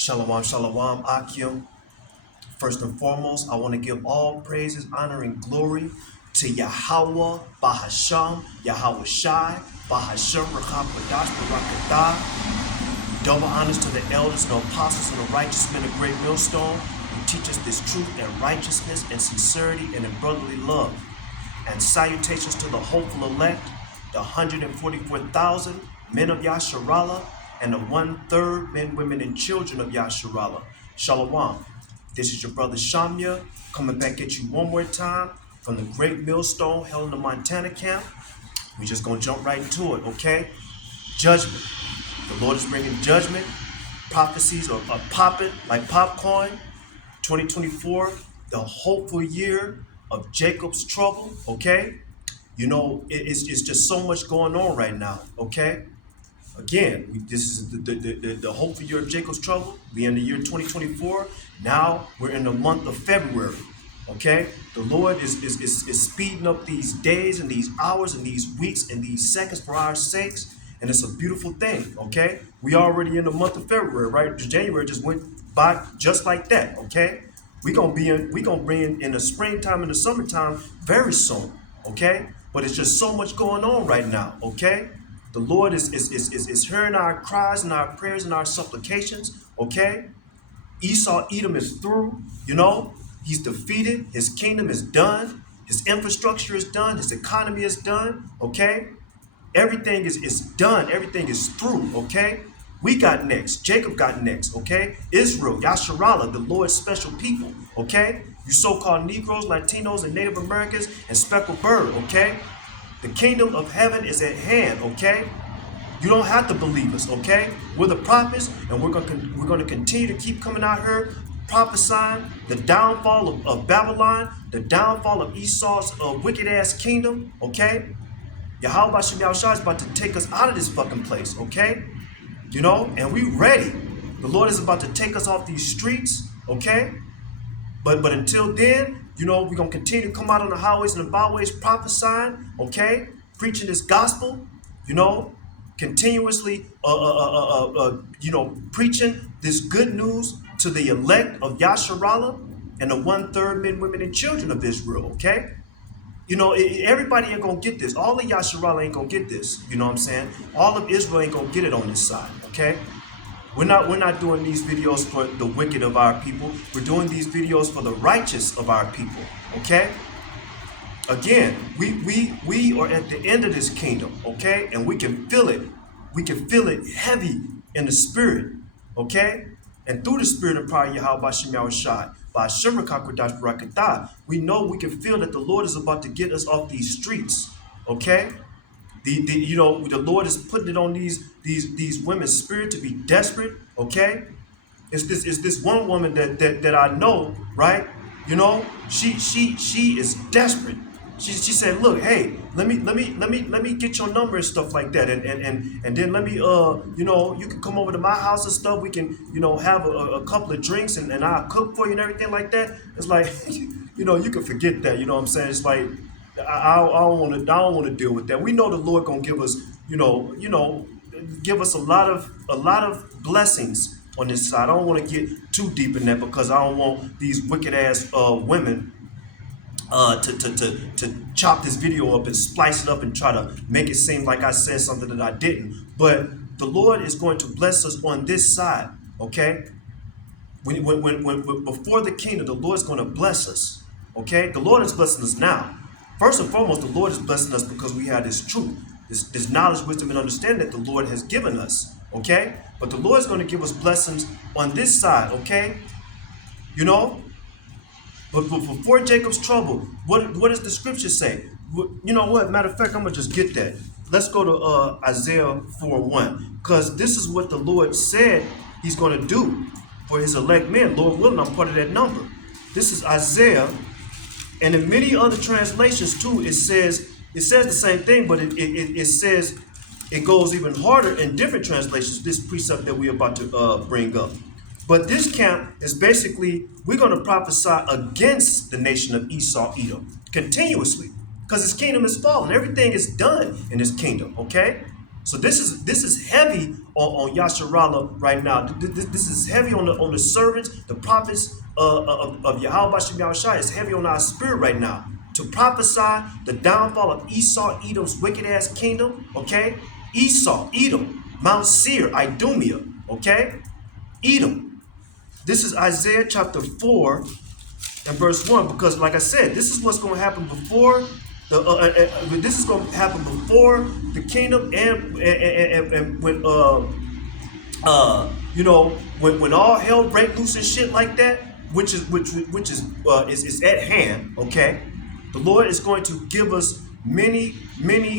Shalom, shalom, Akim. First and foremost, I want to give all praises, honor, and glory to Yahweh, Bahasham, Yahweh Shai, Bahasham, Rakakwadash, Barakatah. Double honors to the elders and the apostles and the righteous men of great Millstone who teach us this truth and righteousness and sincerity and in brotherly love. And salutations to the hopeful elect, the 144,000 men of Yasharallah, and the 1/3 men, women, and children of Yasharallah. Shalom. This is your brother Shamya coming back at you one more time from the great Millstone held in the Montana camp. We're just going to jump right into it, okay? Judgment. The Lord is bringing judgment. Prophecies are popping like popcorn. 2024, the hopeful year of Jacob's trouble, okay? You know, it's just so much going on right now, okay? Again, this is the hopeful year of Jacob's trouble. We in the year 2024. Now we're in the month of February, okay? The Lord is speeding up these days and these hours and these weeks and these seconds for our sakes. And it's a beautiful thing, okay? We already in the month of February, right? January just went by just like that, okay? We're gonna bring in the springtime and the summertime very soon, okay? But it's just so much going on right now, okay? The Lord is hearing our cries and our prayers and our supplications, okay? Edom is through, you know? He's defeated. His kingdom is done. His infrastructure is done. His economy is done, okay? Everything is done. Everything is through, okay? We got next. Jacob got next, okay? Israel, Yasharallah, the Lord's special people, okay? You so-called Negroes, Latinos, and Native Americans, and speckled bird, okay? The kingdom of heaven is at hand, okay? You don't have to believe us, okay? We're the prophets, and we're gonna continue to keep coming out here prophesying the downfall of Babylon, the downfall of Esau's wicked-ass kingdom, okay? Yahweh Shai is about to take us out of this fucking place, okay? You know, and we ready. The Lord is about to take us off these streets, okay? But until then, you know, we're going to continue to come out on the highways and the byways prophesying, okay? Preaching this gospel, you know, continuously, you know, preaching this good news to the elect of Yasharallah and the 1/3 men, women, and children of Israel, okay? You know, everybody ain't going to get this. All of Yasharallah ain't going to get this, you know what I'm saying? All of Israel ain't going to get it on this side, okay? We're not doing these videos for the wicked of our people. We're doing these videos for the righteous of our people, okay? Again, we are at the end of this kingdom, okay? And we can feel it. We can feel it heavy in the spirit, okay? And through the spirit of power, Yahweh Shai, by Shemra Kakwadash Barakatah, we know we can feel that the Lord is about to get us off these streets, okay? You know, the Lord is putting it on these women's spirit to be desperate, okay? It's this one woman that I know, right? You know, she is desperate. She said, look, hey, let me get your number and stuff like that, and then let me you know, you can come over to my house and stuff. We can, you know, have a couple of drinks and I'll cook for you and everything like that. It's like, you know, you can forget that. You know what I'm saying? It's like, I don't want to deal with that. We know the Lord gonna give us, you know, give us a lot of blessings on this side. I don't want to get too deep in that because I don't want these wicked ass women to chop this video up and splice it up and try to make it seem like I said something that I didn't. But the Lord is going to bless us on this side, okay? When before the kingdom, the Lord's going to bless us, okay? The Lord is blessing us now. First and foremost, the Lord is blessing us because we have this truth, this knowledge, wisdom, and understanding that the Lord has given us, okay? But the Lord is going to give us blessings on this side, okay? You know? But before Jacob's trouble, what does the scripture say? You know what? Matter of fact, I'm going to just get that. Let's go to Isaiah 4:1. Because this is what the Lord said he's going to do for his elect men. Lord willing, I'm part of that number. This is Isaiah. And in many other translations too, it says the same thing, but it says it goes even harder in different translations, this precept that we're about to bring up. But this camp is basically, we're going to prophesy against the nation of Esau, Edom, continuously, because his kingdom is fallen. Everything is done in his kingdom, okay? So this is heavy on Yasharala right now. This is heavy on the servants, the prophets of Yahweh Shem Yahushai. It's heavy on our spirit right now to prophesy the downfall of Esau, Edom's wicked ass kingdom. Okay, Esau, Edom, Mount Seir, Idumea. Okay, Edom. This is Isaiah chapter 4 and verse 1, because like I said, this is what's going to happen before this is going to happen before the kingdom, and when when all hell break loose and shit like that, which is at hand. Okay, the Lord is going to give us many you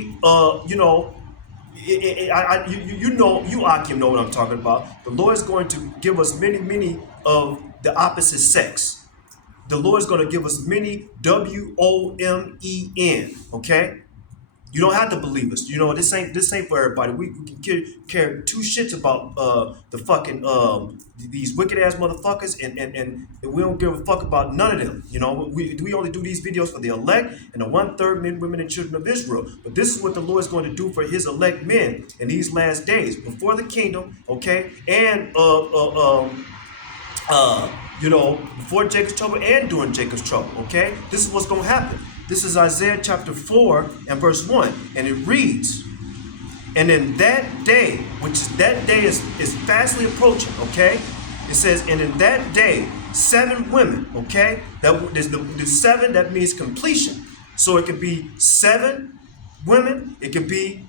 Akim know what I'm talking about. The Lord is going to give us many of the opposite sex. The Lord is going to give us many WOMEN. Okay, you don't have to believe us. This ain't for everybody. We can care two shits about the fucking these wicked ass motherfuckers, and we don't give a fuck about none of them. We only do these videos for the elect and the 1/3 men, women, and children of Israel. But this is what the Lord is going to do for His elect men in these last days before the kingdom. Okay, and before Jacob's trouble and during Jacob's trouble. Okay, this is what's going to happen. This is Isaiah chapter 4 and verse 1, and it reads, "And in that day," which that day is fastly approaching. Okay, it says, "And in that day, 7 women." Okay, that there's the 7 that means completion. So it could be 7 women. It could be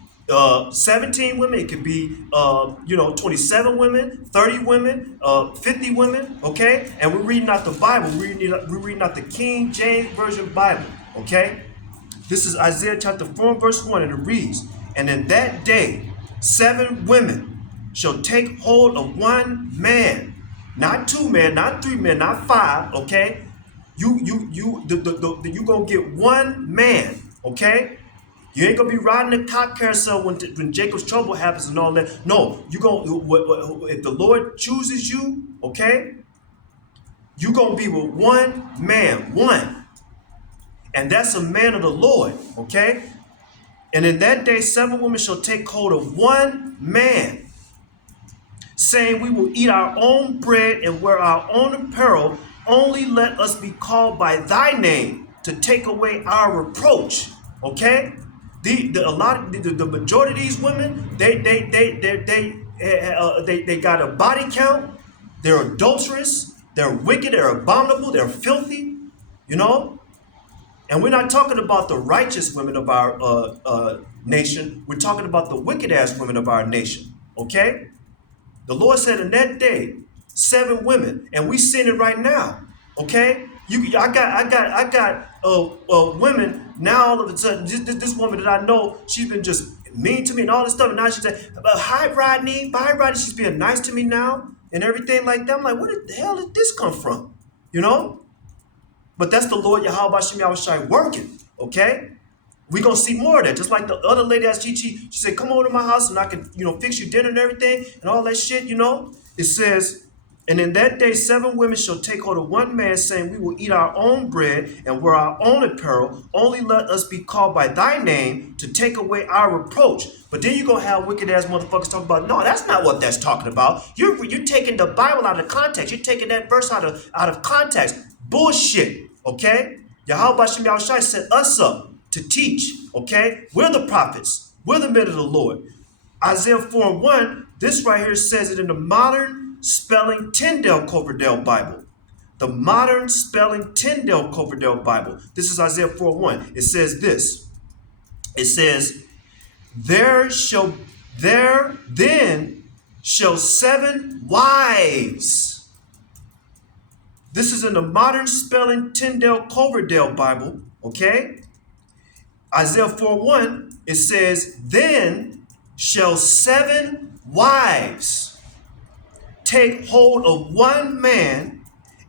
17 women, it could be 27 women, 30 women, 50 women. Okay, and we're reading out the Bible. We're reading out the King James Version Bible. Okay, this is Isaiah chapter 4 and verse 1, and it reads, "And in that day 7 women shall take hold of one man," not 2 men, not 3 men, not 5. Okay, you gonna get 1 man. Okay. You ain't gonna be riding the cock carousel when Jacob's trouble happens and all that. No, if the Lord chooses you, okay, you gonna be with 1 man, 1, and that's a man of the Lord, okay. "And in that day 7 women shall take hold of 1 man, saying, We will eat our own bread and wear our own apparel. Only let us be called by Thy name to take away our reproach." Okay. The majority of these women, they got a body count. They're adulterous. They're wicked. They're abominable. They're filthy. And we're not talking about the righteous women of our nation. We're talking about the wicked ass women of our nation. Okay. The Lord said in that day, 7 women, and we seeing it right now. Okay. I got women now. All of a sudden, this woman that I know, she's been just mean to me and all this stuff. And now she's like, "Hi, Rodney. Bye, Rodney." She's being nice to me now and everything like that. I'm like, where the hell did this come from? But that's the Lord Yahweh Shem Yahushai working. Okay, we gonna see more of that. Just like the other lady asked she said, "Come over to my house and I can fix you dinner and everything and all that shit." It says, "And in that day 7 women shall take hold of 1 man, saying, We will eat our own bread and wear our own apparel. Only let us be called by Thy name to take away our reproach." But then you're going to have wicked ass motherfuckers talk about, no, that's not what that's talking about. You're taking the Bible out of context. You're taking that verse out of context. Bullshit. Okay? Yahweh Shem Yahushai set us up to teach. Okay? We're the prophets. We're the men of the Lord. Isaiah 4 and 1, this right here says it in the modern spelling Tyndale Coverdale Bible. The modern spelling Tyndale Coverdale Bible. This is Isaiah 4:1. It says this. It says, There then shall 7 wives. This is in the modern spelling Tyndale Coverdale Bible. Okay. Isaiah 4:1. It says, Then shall 7 wives take hold of 1 man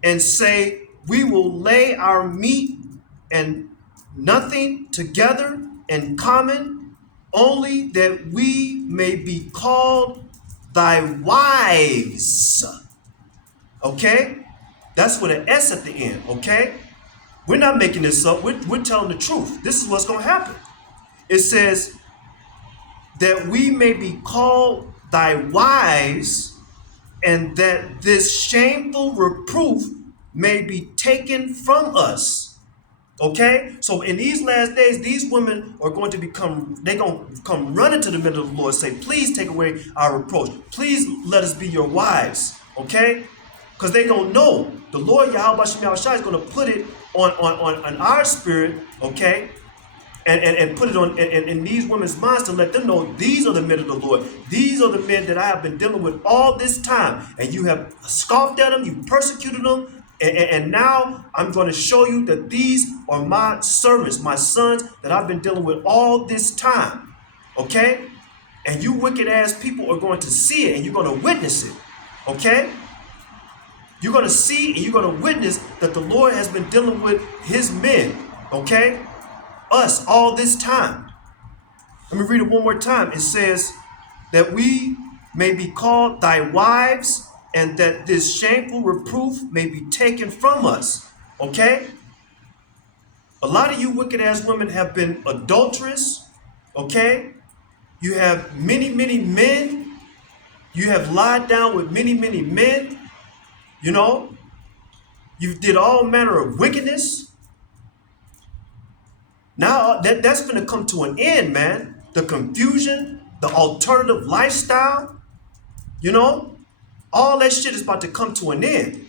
and say, We will lay our meat and nothing together in common, only that we may be called Thy wives. Okay? That's with an S at the end. Okay? We're not making this up. We're telling the truth. This is what's going to happen. It says, that we may be called thy wives, and that this shameful reproof may be taken from us. Okay, so in these last days, these women are going to they're going to come running to the middle of the Lord, say, please take away our reproach. Please let us be your wives. Okay, because they're going to know the Lord Yahweh Shem Shai is going to put it on our spirit. Okay, and put it on in these women's minds to let them know these are the men of the Lord. These are the men that I have been dealing with all this time. And you have scoffed at them, you persecuted them. And now I'm going to show you that these are my servants, my sons that I've been dealing with all this time. Okay? And you wicked ass people are going to see it and you're going to witness it. Okay? You're going to see and you're going to witness that the Lord has been dealing with his men. Okay? Us all this time. Let me read it one more time. It says that we may be called thy wives, and that this shameful reproof may be taken from us. Okay? A lot of you wicked ass women have been adulterous. Okay? You have many men. You have lied down with many men. You know? You did all manner of wickedness. Now that's going to come to an end, man. The confusion, the alternative lifestyle, you know? All that shit is about to come to an end,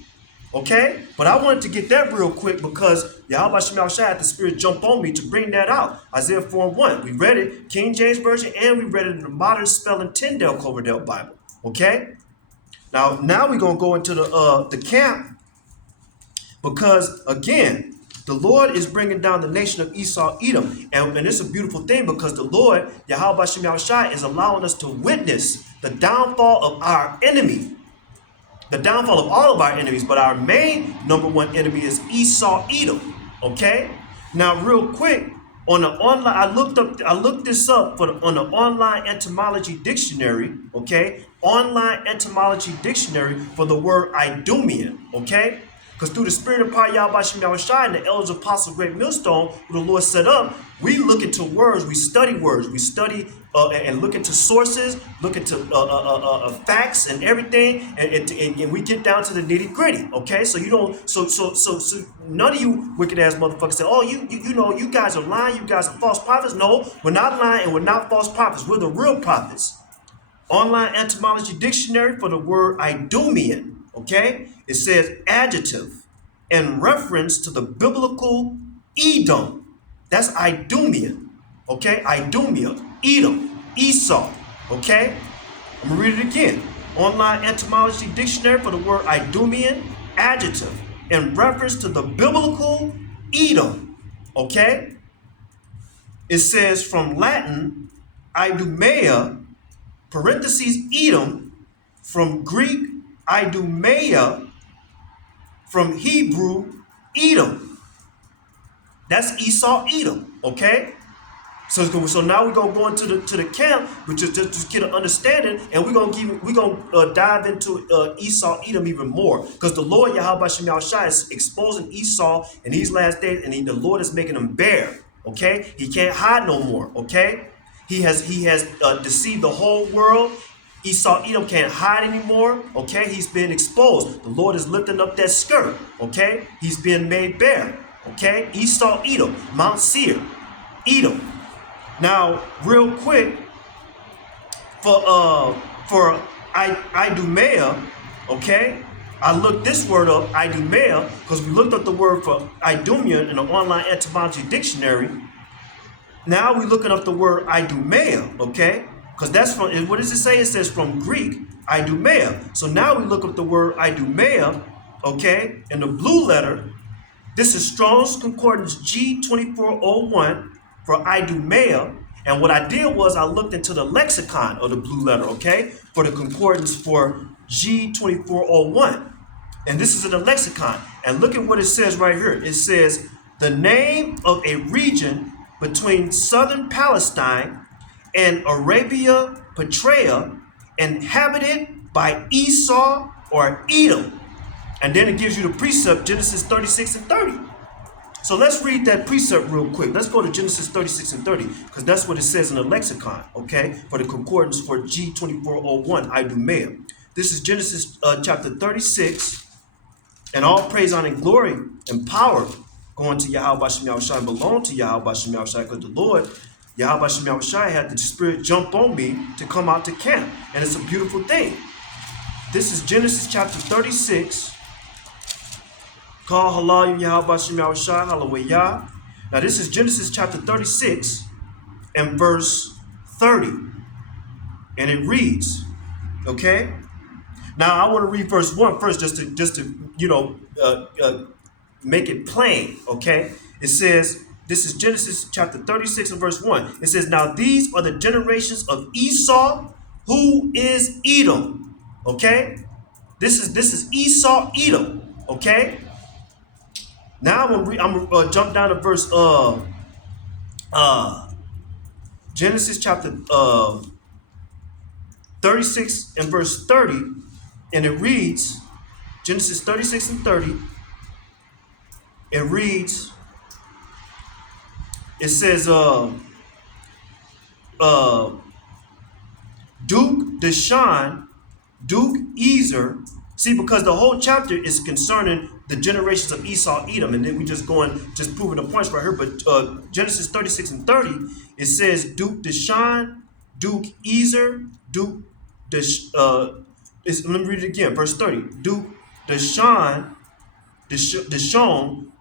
okay? But I wanted to get that real quick because Yahweh Shem Shai had the Spirit jump on me to bring that out. Isaiah 4:1. We read it, King James Version, and we read it in the Modern Spelling Tyndale Cloverdale Bible, okay? Now we're going to go into the camp because, again, the Lord is bringing down the nation of Esau, Edom. And it's a beautiful thing because the Lord, Yahweh Shem Shai, is allowing us to witness the downfall of our enemy. The downfall of all of our enemies, but our main number one enemy is Esau, Edom. Okay. Now, real quick, on the online, I looked this up on the online etymology dictionary. Okay, online etymology dictionary for the word Idumean. Okay, because through the spirit of power, Yahweh Shem Shai and the elders of Apostle Great Millstone, who the Lord set up, we look into words, we study and look into sources, look into facts and everything, and we get down to the nitty gritty. Okay, so you don't, so none of you wicked ass motherfuckers say, oh, you know, you guys are lying, you guys are false prophets. No, we're not lying and we're not false prophets. We're the real prophets. Online etymology dictionary for the word Idumean. Okay, it says adjective in reference to the biblical Edom. That's Idumean. Okay, Idumea, Edom, Esau. Okay, I'm gonna read it again. Online etymology dictionary for the word Idumean, adjective in reference to the biblical Edom. Okay, it says from Latin Idumea, parentheses Edom, from Greek Idumea, from Hebrew Edom. That's Esau, Edom. Okay. So now we're gonna go into the camp, which is just get an understanding, and we're gonna dive into Esau, Edom even more, because the Lord Yahweh Shem Shai is exposing Esau in these last days, and the Lord is making him bare. Okay, he can't hide no more. Okay, he has deceived the whole world. Esau, Edom can't hide anymore. Okay, he's been exposed. The Lord is lifting up that skirt. Okay, he's being made bare. Okay, Esau, Edom, Mount Seir, Edom. Now, real quick, for Idumea, okay, I looked this word up, Idumea, because we looked up the word for Idumea in the online etymology dictionary. Now we're looking up the word Idumea, okay, because that's from, what does it say? It says from Greek, Idumea. So now we look up the word Idumea, okay, in the blue letter. This is Strong's Concordance G2401 for Idumea. And what I did was I looked into the lexicon of the blue letter, okay, for the concordance for G2401. And this is in the lexicon. And look at what it says right here. It says the name of a region between southern Palestine and Arabia Petraea, inhabited by Esau or Edom. And then it gives you the precept, Genesis 36 and 30. So let's read that precept real quick. Let's go to Genesis 36 and 30, because that's what it says in the lexicon, okay? For the concordance for G2401, Idumea. This is Genesis chapter 36, and all praise, honor, and glory, and power going to Yahweh Shem Yahushai, belong to Yahweh Shem Yahushai, because the Lord, Yahweh Shem Yahushai, had the Spirit jump on me to come out to camp, and it's a beautiful thing. This is Genesis chapter 36, call Halal Yahweh Shem Yahushai, Hallelujah. Now this is Genesis chapter 36 and verse 30. And it reads, okay? Now I want to read verse 1 first, just to make it plain, okay? It says, this is Genesis chapter 36 and verse 1. It says, now these are the generations of Esau, who is Edom. Okay? This is Esau, Edom. Okay? Now I'm gonna jump down to verse Genesis chapter 36 and verse 30, and it reads, Genesis 36 and 30, it reads, it says Duke Deshaun, Duke Ezer. See, because the whole chapter is concerning the generations of Esau, Edom, and then we just proving the points right here. But Genesis 36 and 30, it says Duke Deshaun, Duke Ezer, Duke let me read it again. Verse 30, Duke Deshaun,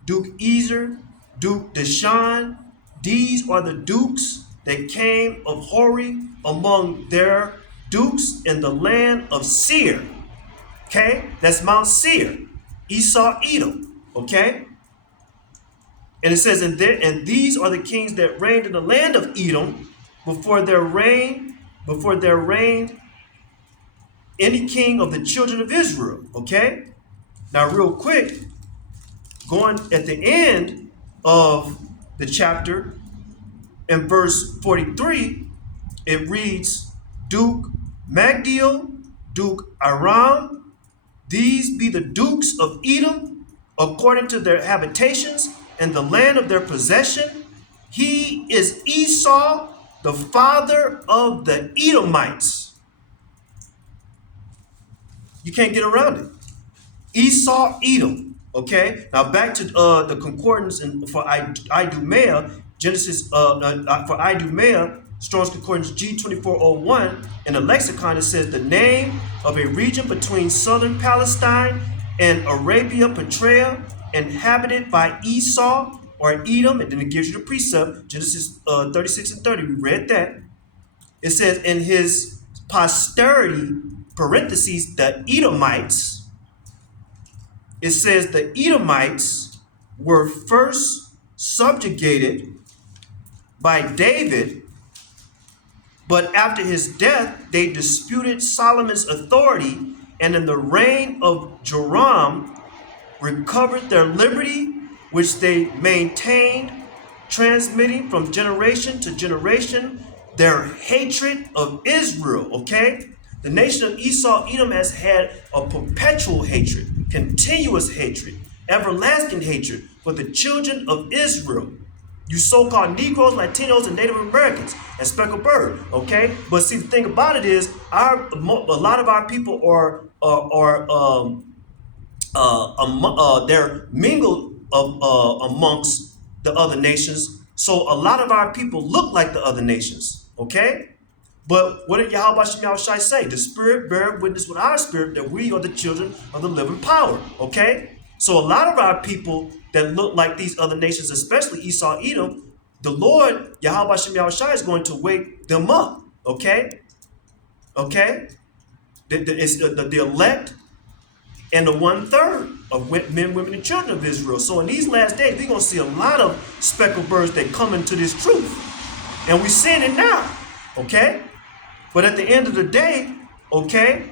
Duke Ezer, Duke Deshaun. These are the dukes that came of Hori among their dukes in the land of Seir. Okay, that's Mount Seir, Esau, Edom. Okay, and it says, and these are the kings that reigned in the land of Edom before there reigned any king of the children of Israel. Okay, now real quick, going at the end of the chapter in verse 43, it reads, Duke Magdiel, Duke Aram. These be the dukes of Edom, according to their habitations and the land of their possession. He is Esau, the father of the Edomites. You can't get around it. Esau, Edom. Okay, now back to the concordance for Idumea, Genesis for Idumea, Strong's Concordance G2401, in the lexicon it says the name of a region between southern Palestine and Arabia Petraea, inhabited by Esau or Edom, and then it gives you the precept, Genesis 36 and 30, we read that. It says in his posterity, parentheses, the Edomites, it says the Edomites were first subjugated by David, but after his death, they disputed Solomon's authority, and in the reign of Joram, recovered their liberty, which they maintained, transmitting from generation to generation their hatred of Israel. Okay? The nation of Esau, Edom has had a perpetual hatred, continuous hatred, everlasting hatred for the children of Israel. You so-called Negroes, Latinos, and Native Americans, and Speckled Bird, okay? But see, the thing about it is, a lot of our people they're mingled amongst the other nations. So a lot of our people look like the other nations, okay? But what did Yahweh Shem Yahushai say? The Spirit bear witness with our spirit that we are the children of the living power, okay? So a lot of our people that look like these other nations, especially Esau, Edom, the Lord, Yahweh Shem Yahushai, is going to wake them up, okay? Okay? It's the elect and the 1/3 of men, women, and children of Israel. So in these last days, we're going to see a lot of speckled birds that come into this truth. And we're seeing it now, okay? But at the end of the day, okay,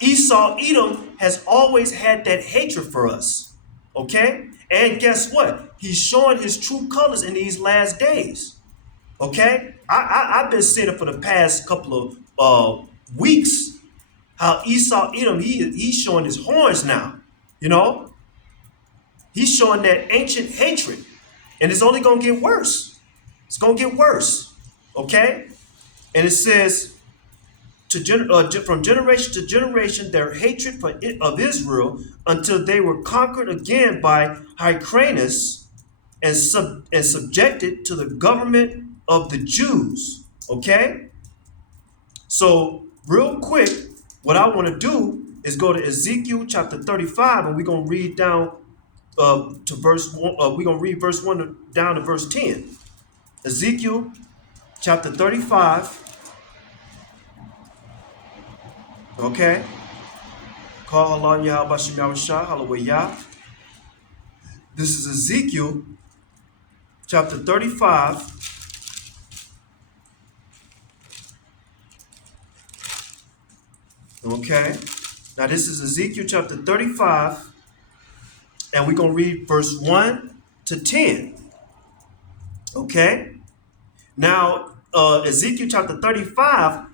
Esau, Edom has always had that hatred for us, okay? And guess what? He's showing his true colors in these last days, okay? I've been seeing it for the past couple of weeks, how Esau, Edom, he's showing his horns now, you know? He's showing that ancient hatred, And it's only going to get worse. It's going to get worse. Okay? And it says, from generation to generation, their hatred of Israel until they were conquered again by Hyrcanus and subjected to the government of the Jews. Okay? So, real quick, what I want to do is go to Ezekiel chapter 35, and we're going to read down to verse 1. We're going to read verse 1 down to verse 10. Ezekiel chapter 35. Okay? Call Allah Yahweh Bashem Yahushua, hallelujah. This is Ezekiel chapter 35. Okay? Now this is Ezekiel chapter 35, and we're going to read verse 1 to 10. Okay? Now, Ezekiel chapter 35,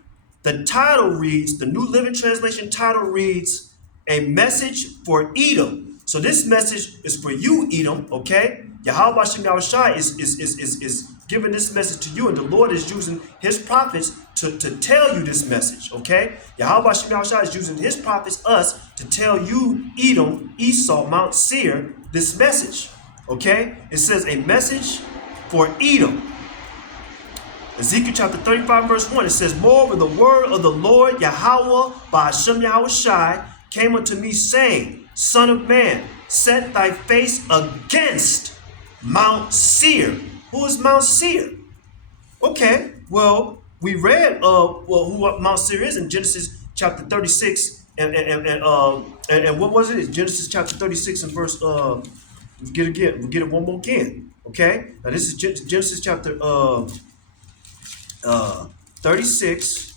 the title reads, the New Living Translation title reads, A Message for Edom. So this message is for you, Edom, okay? Yahweh Bashem Yahushua is giving this message to you, and the Lord is using his prophets to tell you this message, okay? Yahweh Bashem Yahushua is using his prophets, us, to tell you, Edom, Esau, Mount Seir, this message, okay? It says, a message for Edom. Ezekiel chapter 35, verse 1, it says, Moreover, the word of the Lord, Yahweh, by Hashem Yahushai, came unto me, saying, Son of man, set thy face against Mount Seir. Who is Mount Seir? Okay, well, we read who Mount Seir is in Genesis chapter 36, and what was it? It's Genesis chapter 36 and verse, we'll get it one more again, okay? Now this is Genesis chapter 36,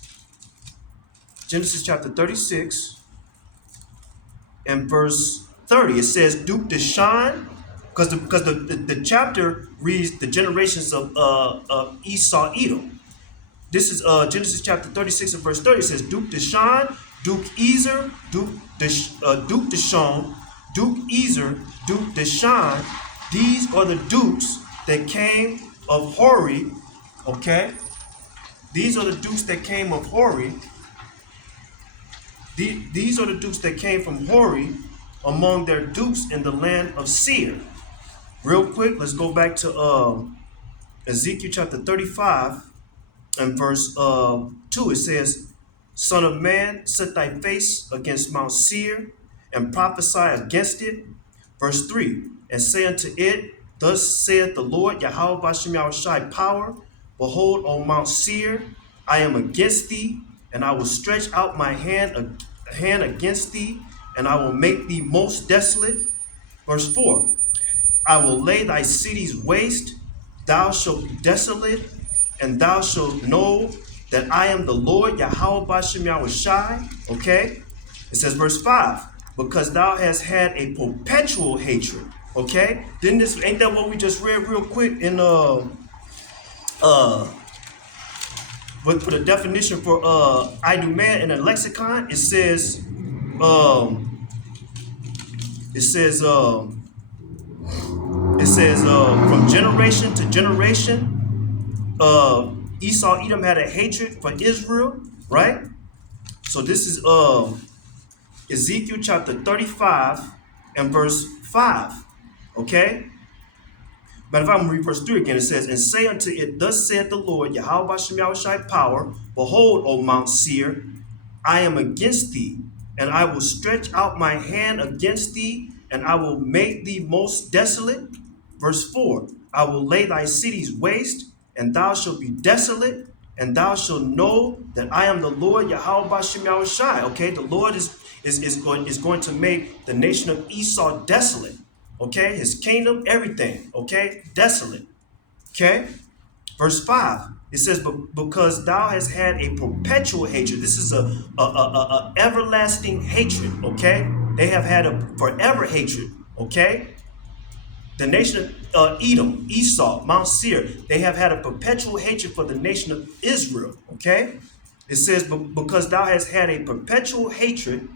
Genesis chapter 36 and verse 30. It says, Duke Deshaun, because the chapter reads the generations of Esau, Edom. This is Genesis chapter 36 and verse 30. It says, Duke Deshaun, Duke Ezer, Duke Dishon, Duke Ezer, Duke Deshaun. These are the dukes that came of Hori, okay? These are the dukes that came of Hori. These are the dukes that came from Hori among their dukes in the land of Seir. Real quick, let's go back to Ezekiel chapter 35 and verse 2. It says, Son of man, set thy face against Mount Seir and prophesy against it. Verse 3, and say unto it, Thus saith the Lord, Yahweh Bashem Yahushai power, Behold, O Mount Seir, I am against thee, and I will stretch out my hand against thee, and I will make thee most desolate. Verse 4, I will lay thy cities waste, thou shalt be desolate, and thou shalt know that I am the Lord, Yahweh Bashem Yahushai. Okay? It says verse 5, because thou hast had a perpetual hatred. Okay? Then this, ain't that what we just read real quick in with the definition for Idumea in a lexicon? It says from generation to generation, Esau, Edom had a hatred for Israel, right? So this is Ezekiel chapter 35 and verse 5, okay? But if I'm going to read verse 3 again, it says, and say unto it, Thus saith the Lord, Yahweh Bashem Yahushai power, Behold, O Mount Seir, I am against thee, and I will stretch out my hand against thee, and I will make thee most desolate. Verse 4, I will lay thy cities waste, and thou shalt be desolate, and thou shalt know that I am the Lord, Yahweh Bashem Yahushai. Okay, the Lord is going to make the nation of Esau desolate. Okay, his kingdom, everything, okay, desolate. Okay, verse 5, it says, but because thou hast had a perpetual hatred. This is a everlasting hatred, okay? They have had a forever hatred, okay? The nation of Edom, Esau, Mount Seir, they have had a perpetual hatred for the nation of Israel, okay? It says, but because thou hast had a perpetual hatred,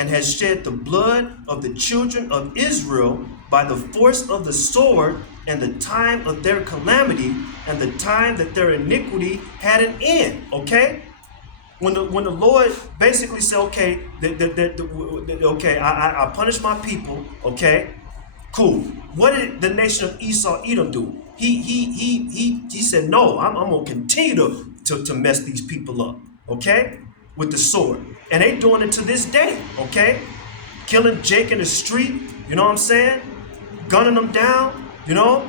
and has shed the blood of the children of Israel by the force of the sword, and the time of their calamity, and the time that their iniquity had an end. Okay? When the Lord basically said, okay, I punish my people, okay, cool. What did the nation of Esau, Edom do? He said, no, I'm gonna continue to mess these people up, okay, with the sword, and they doing it to this day, okay, killing Jake in the street, you know what I'm saying, gunning them down, you know.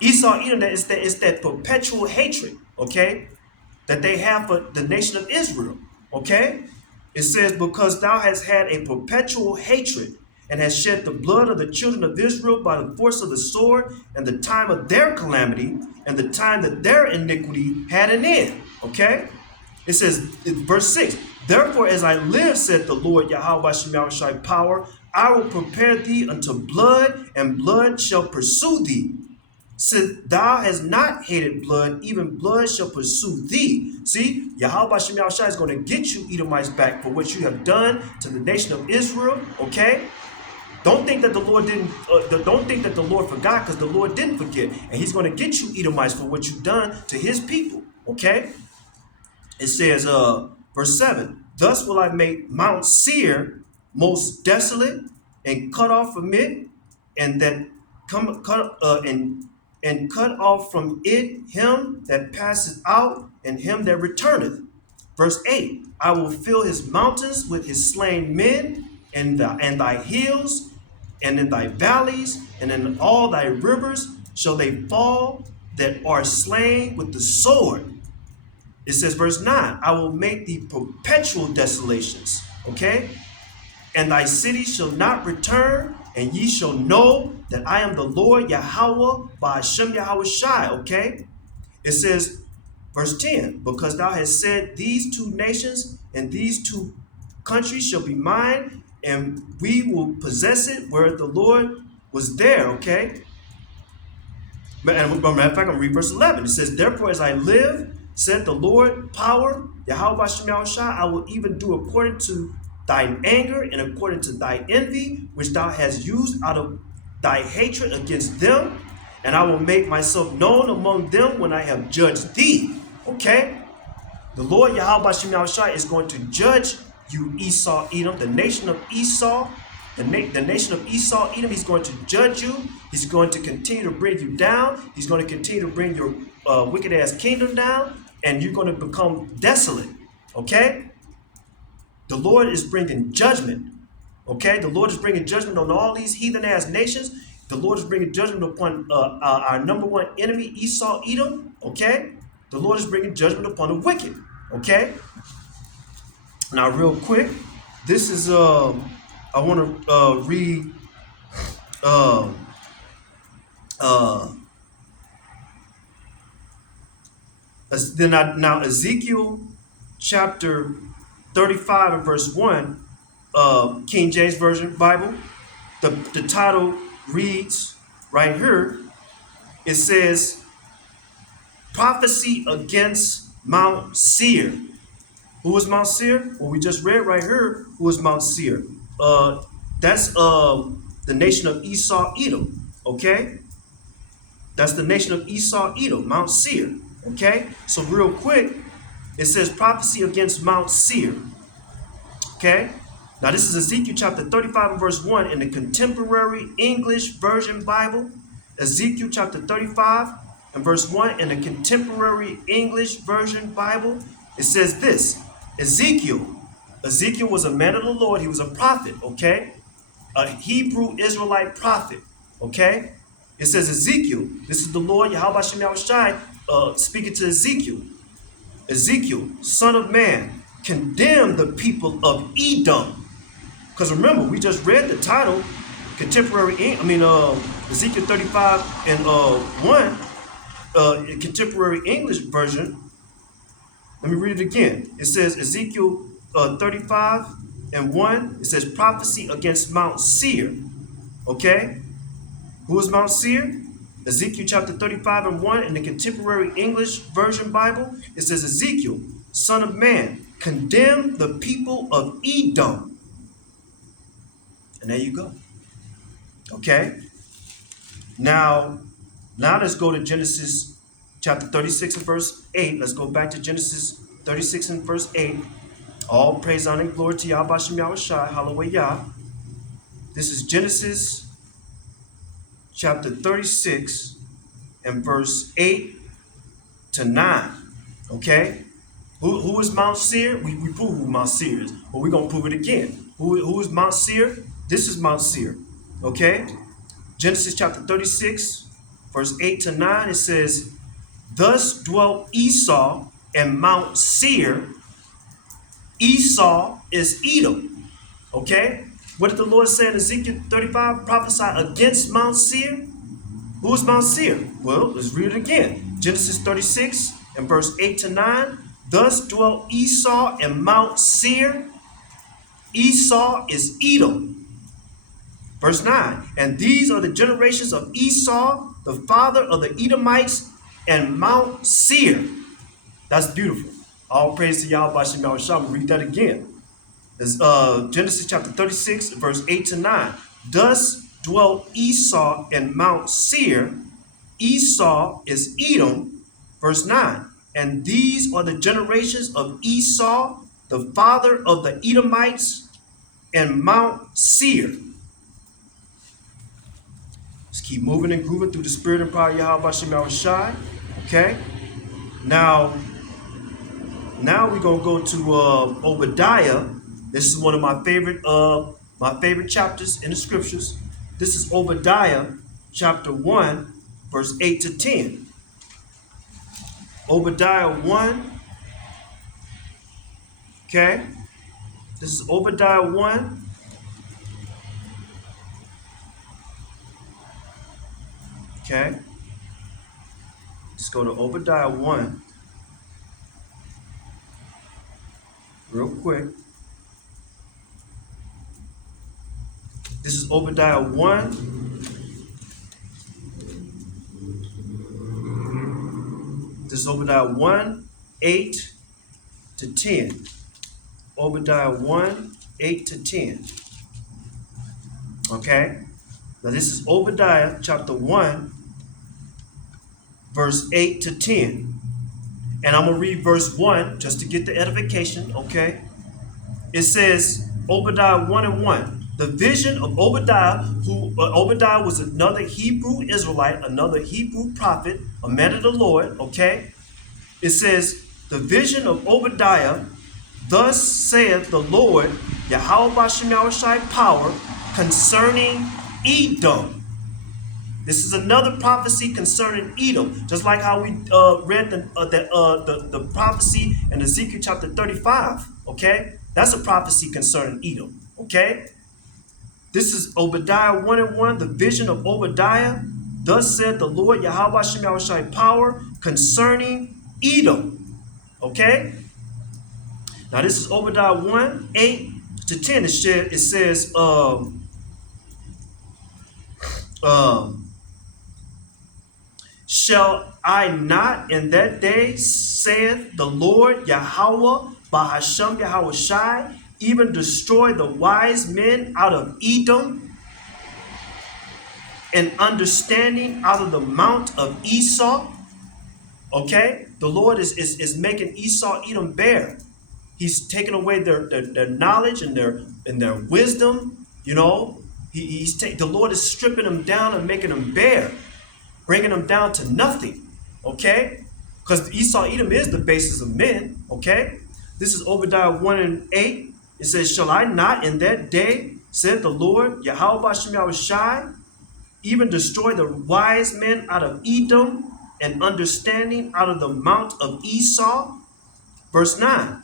Esau, Edom, it's that perpetual hatred, okay, that they have for the nation of Israel, okay? It says, because thou hast had a perpetual hatred and hast shed the blood of the children of Israel by the force of the sword, and the time of their calamity, and the time that their iniquity had an end, okay? It says, verse 6, therefore as I live, said the Lord Yahweh Shemyahushai power, I will prepare thee unto blood, and blood shall pursue thee. Since thou hast not hated blood, even blood shall pursue thee. See, Yahweh Shemyahushai is going to get you Edomites back for what you have done to the nation of Israel. Okay, don't think that the Lord didn't. Don't think that the Lord forgot, because the Lord didn't forget, and He's going to get you Edomites for what you've done to His people. Okay, it says, verse 7. Thus will I make Mount Seir most desolate, and cut off from it, and that and cut off from it him that passeth out, and him that returneth. Verse 8, I will fill his mountains with his slain men, and thy hills, and in thy valleys, and in all thy rivers shall they fall that are slain with the sword. It says, verse 9, I will make thee perpetual desolations, okay? And thy city shall not return, and ye shall know that I am the Lord Yahweh by Hashem Yahushai, okay? It says, verse 10, because thou hast said, these two nations and these two countries shall be mine, and we will possess it where the Lord was there, okay? And matter of fact, I'm going to read verse 11. It says, therefore as I live, said the Lord, power, Yahweh Hashem Yahushai, I will even do according to thine anger and according to thy envy, which thou hast used out of thy hatred against them, and I will make myself known among them when I have judged thee. Okay? The Lord Yahweh Yahushai is going to judge you, Esau, Edom, the nation of Esau, the nation of Esau, Edom. He's going to judge you. He's going to continue to bring you down. He's going to continue to bring your wicked ass kingdom down, and you're going to become desolate. Okay? The Lord is bringing judgment. Okay? The Lord is bringing judgment on all these heathen ass nations. The Lord is bringing judgment upon our number one enemy, Esau, Edom. Okay? The Lord is bringing judgment upon the wicked. Okay? Now, real quick, this is, I want to read, now Ezekiel chapter 35 and verse 1, King James Version Bible. The title reads right here, it says, Prophecy against Mount Seir. Who is Mount Seir? Well, we just read right here who is Mount Seir. That's the nation of Esau, Edom. Okay? That's the nation of Esau, Edom, Mount Seir. Okay? So real quick, it says prophecy against Mount Seir. Okay? Now this is Ezekiel chapter 35 and verse 1 in the Contemporary English Version Bible. Ezekiel chapter 35 and verse 1 in the Contemporary English Version Bible. It says this, Ezekiel was a man of the Lord. He was a prophet, okay? A Hebrew Israelite prophet, okay? It says Ezekiel, this is the Lord Yahweh Hashem Yahushai speaking to Ezekiel. Ezekiel, son of man, condemn the people of Edom. Because remember, we just read the title, Ezekiel 35 and 1, Contemporary English Version. Let me read it again. It says Ezekiel 35 and 1. It says prophecy against Mount Seir. Okay? Who is Mount Seir? Ezekiel chapter 35 and 1 in the Contemporary English Version Bible. It says Ezekiel, son of man, condemn the people of Edom. And there you go. Okay? Now let's go to Genesis chapter 36 and verse 8. Let's go back to Genesis 36 and verse 8. All praise, honor, and glory to Yahweh Bashem Yahweh Shai. Hallelujah. This is Genesis chapter 36 and verse 8 to 9. Okay? Who is Mount Seir? We prove who Mount Seir is, but we're going to prove it again. Who is Mount Seir? This is Mount Seir. Okay? Genesis chapter 36, verse 8 to 9, it says, Thus dwelt Esau and Mount Seir. Esau is Edom. Okay? What did the Lord say in Ezekiel 35? Prophesy against Mount Seir. Who is Mount Seir? Well, let's read it again. Genesis 36 and verse 8 to 9. Thus dwelt Esau and Mount Seir. Esau is Edom. Verse 9. And these are the generations of Esau, the father of the Edomites, and Mount Seir. That's beautiful. All praise to Yahweh Bashem Yahweh Shai. Read that again. It's Genesis chapter 36, verse 8 to 9. Thus dwelt Esau and Mount Seir. Esau is Edom. Verse 9. And these are the generations of Esau, the father of the Edomites, and Mount Seir. Let's keep moving and grooving through the spirit and power of Yahweh Bashem Yahweh Shai. Okay? Now we're going to go to Obadiah. This is one of my favorite chapters in the scriptures. This is Obadiah chapter 1, verse 8 to 10. Obadiah 1. Okay? This is Obadiah 1. Okay? Let's go to Obadiah 1. Real quick. This is Obadiah 1. This is Obadiah 1, 8 to 10. Obadiah 1, 8 to 10. Okay? Now this is Obadiah chapter 1, verse 8 to 10. And I'm going to read verse 1 just to get the edification, okay? It says, Obadiah 1 and 1. The vision of Obadiah, Obadiah was another Hebrew Israelite, another Hebrew prophet, a man of the Lord, okay? It says, the vision of Obadiah, thus saith the Lord, Yahweh Bashem Yahweh Shai power, concerning Edom. This is another prophecy concerning Edom, just like how we read the prophecy in Ezekiel chapter 35. Okay, that's a prophecy concerning Edom. Okay, this is Obadiah 1 and 1, the vision of Obadiah. Thus said the Lord Yahweh Hashem Yahweh Shai power concerning Edom. Okay, now this is Obadiah 1, 8 to 10. It says, shall I not in that day, saith the Lord Yahweh, Bahashem Yahweh Shai, even destroy the wise men out of Edom, and understanding out of the mount of Esau? Okay, the Lord is making Esau, Edom bare. He's taking away their knowledge and their wisdom. You know, the Lord is stripping them down and making them bare, bringing them down to nothing, okay? Because Esau, Edom is the basis of men, okay? This is Obadiah 1 and 8. It says, shall I not in that day, said the Lord, Yahweh Bashem Yahweh Shai, even destroy the wise men out of Edom and understanding out of the mount of Esau? Verse 9,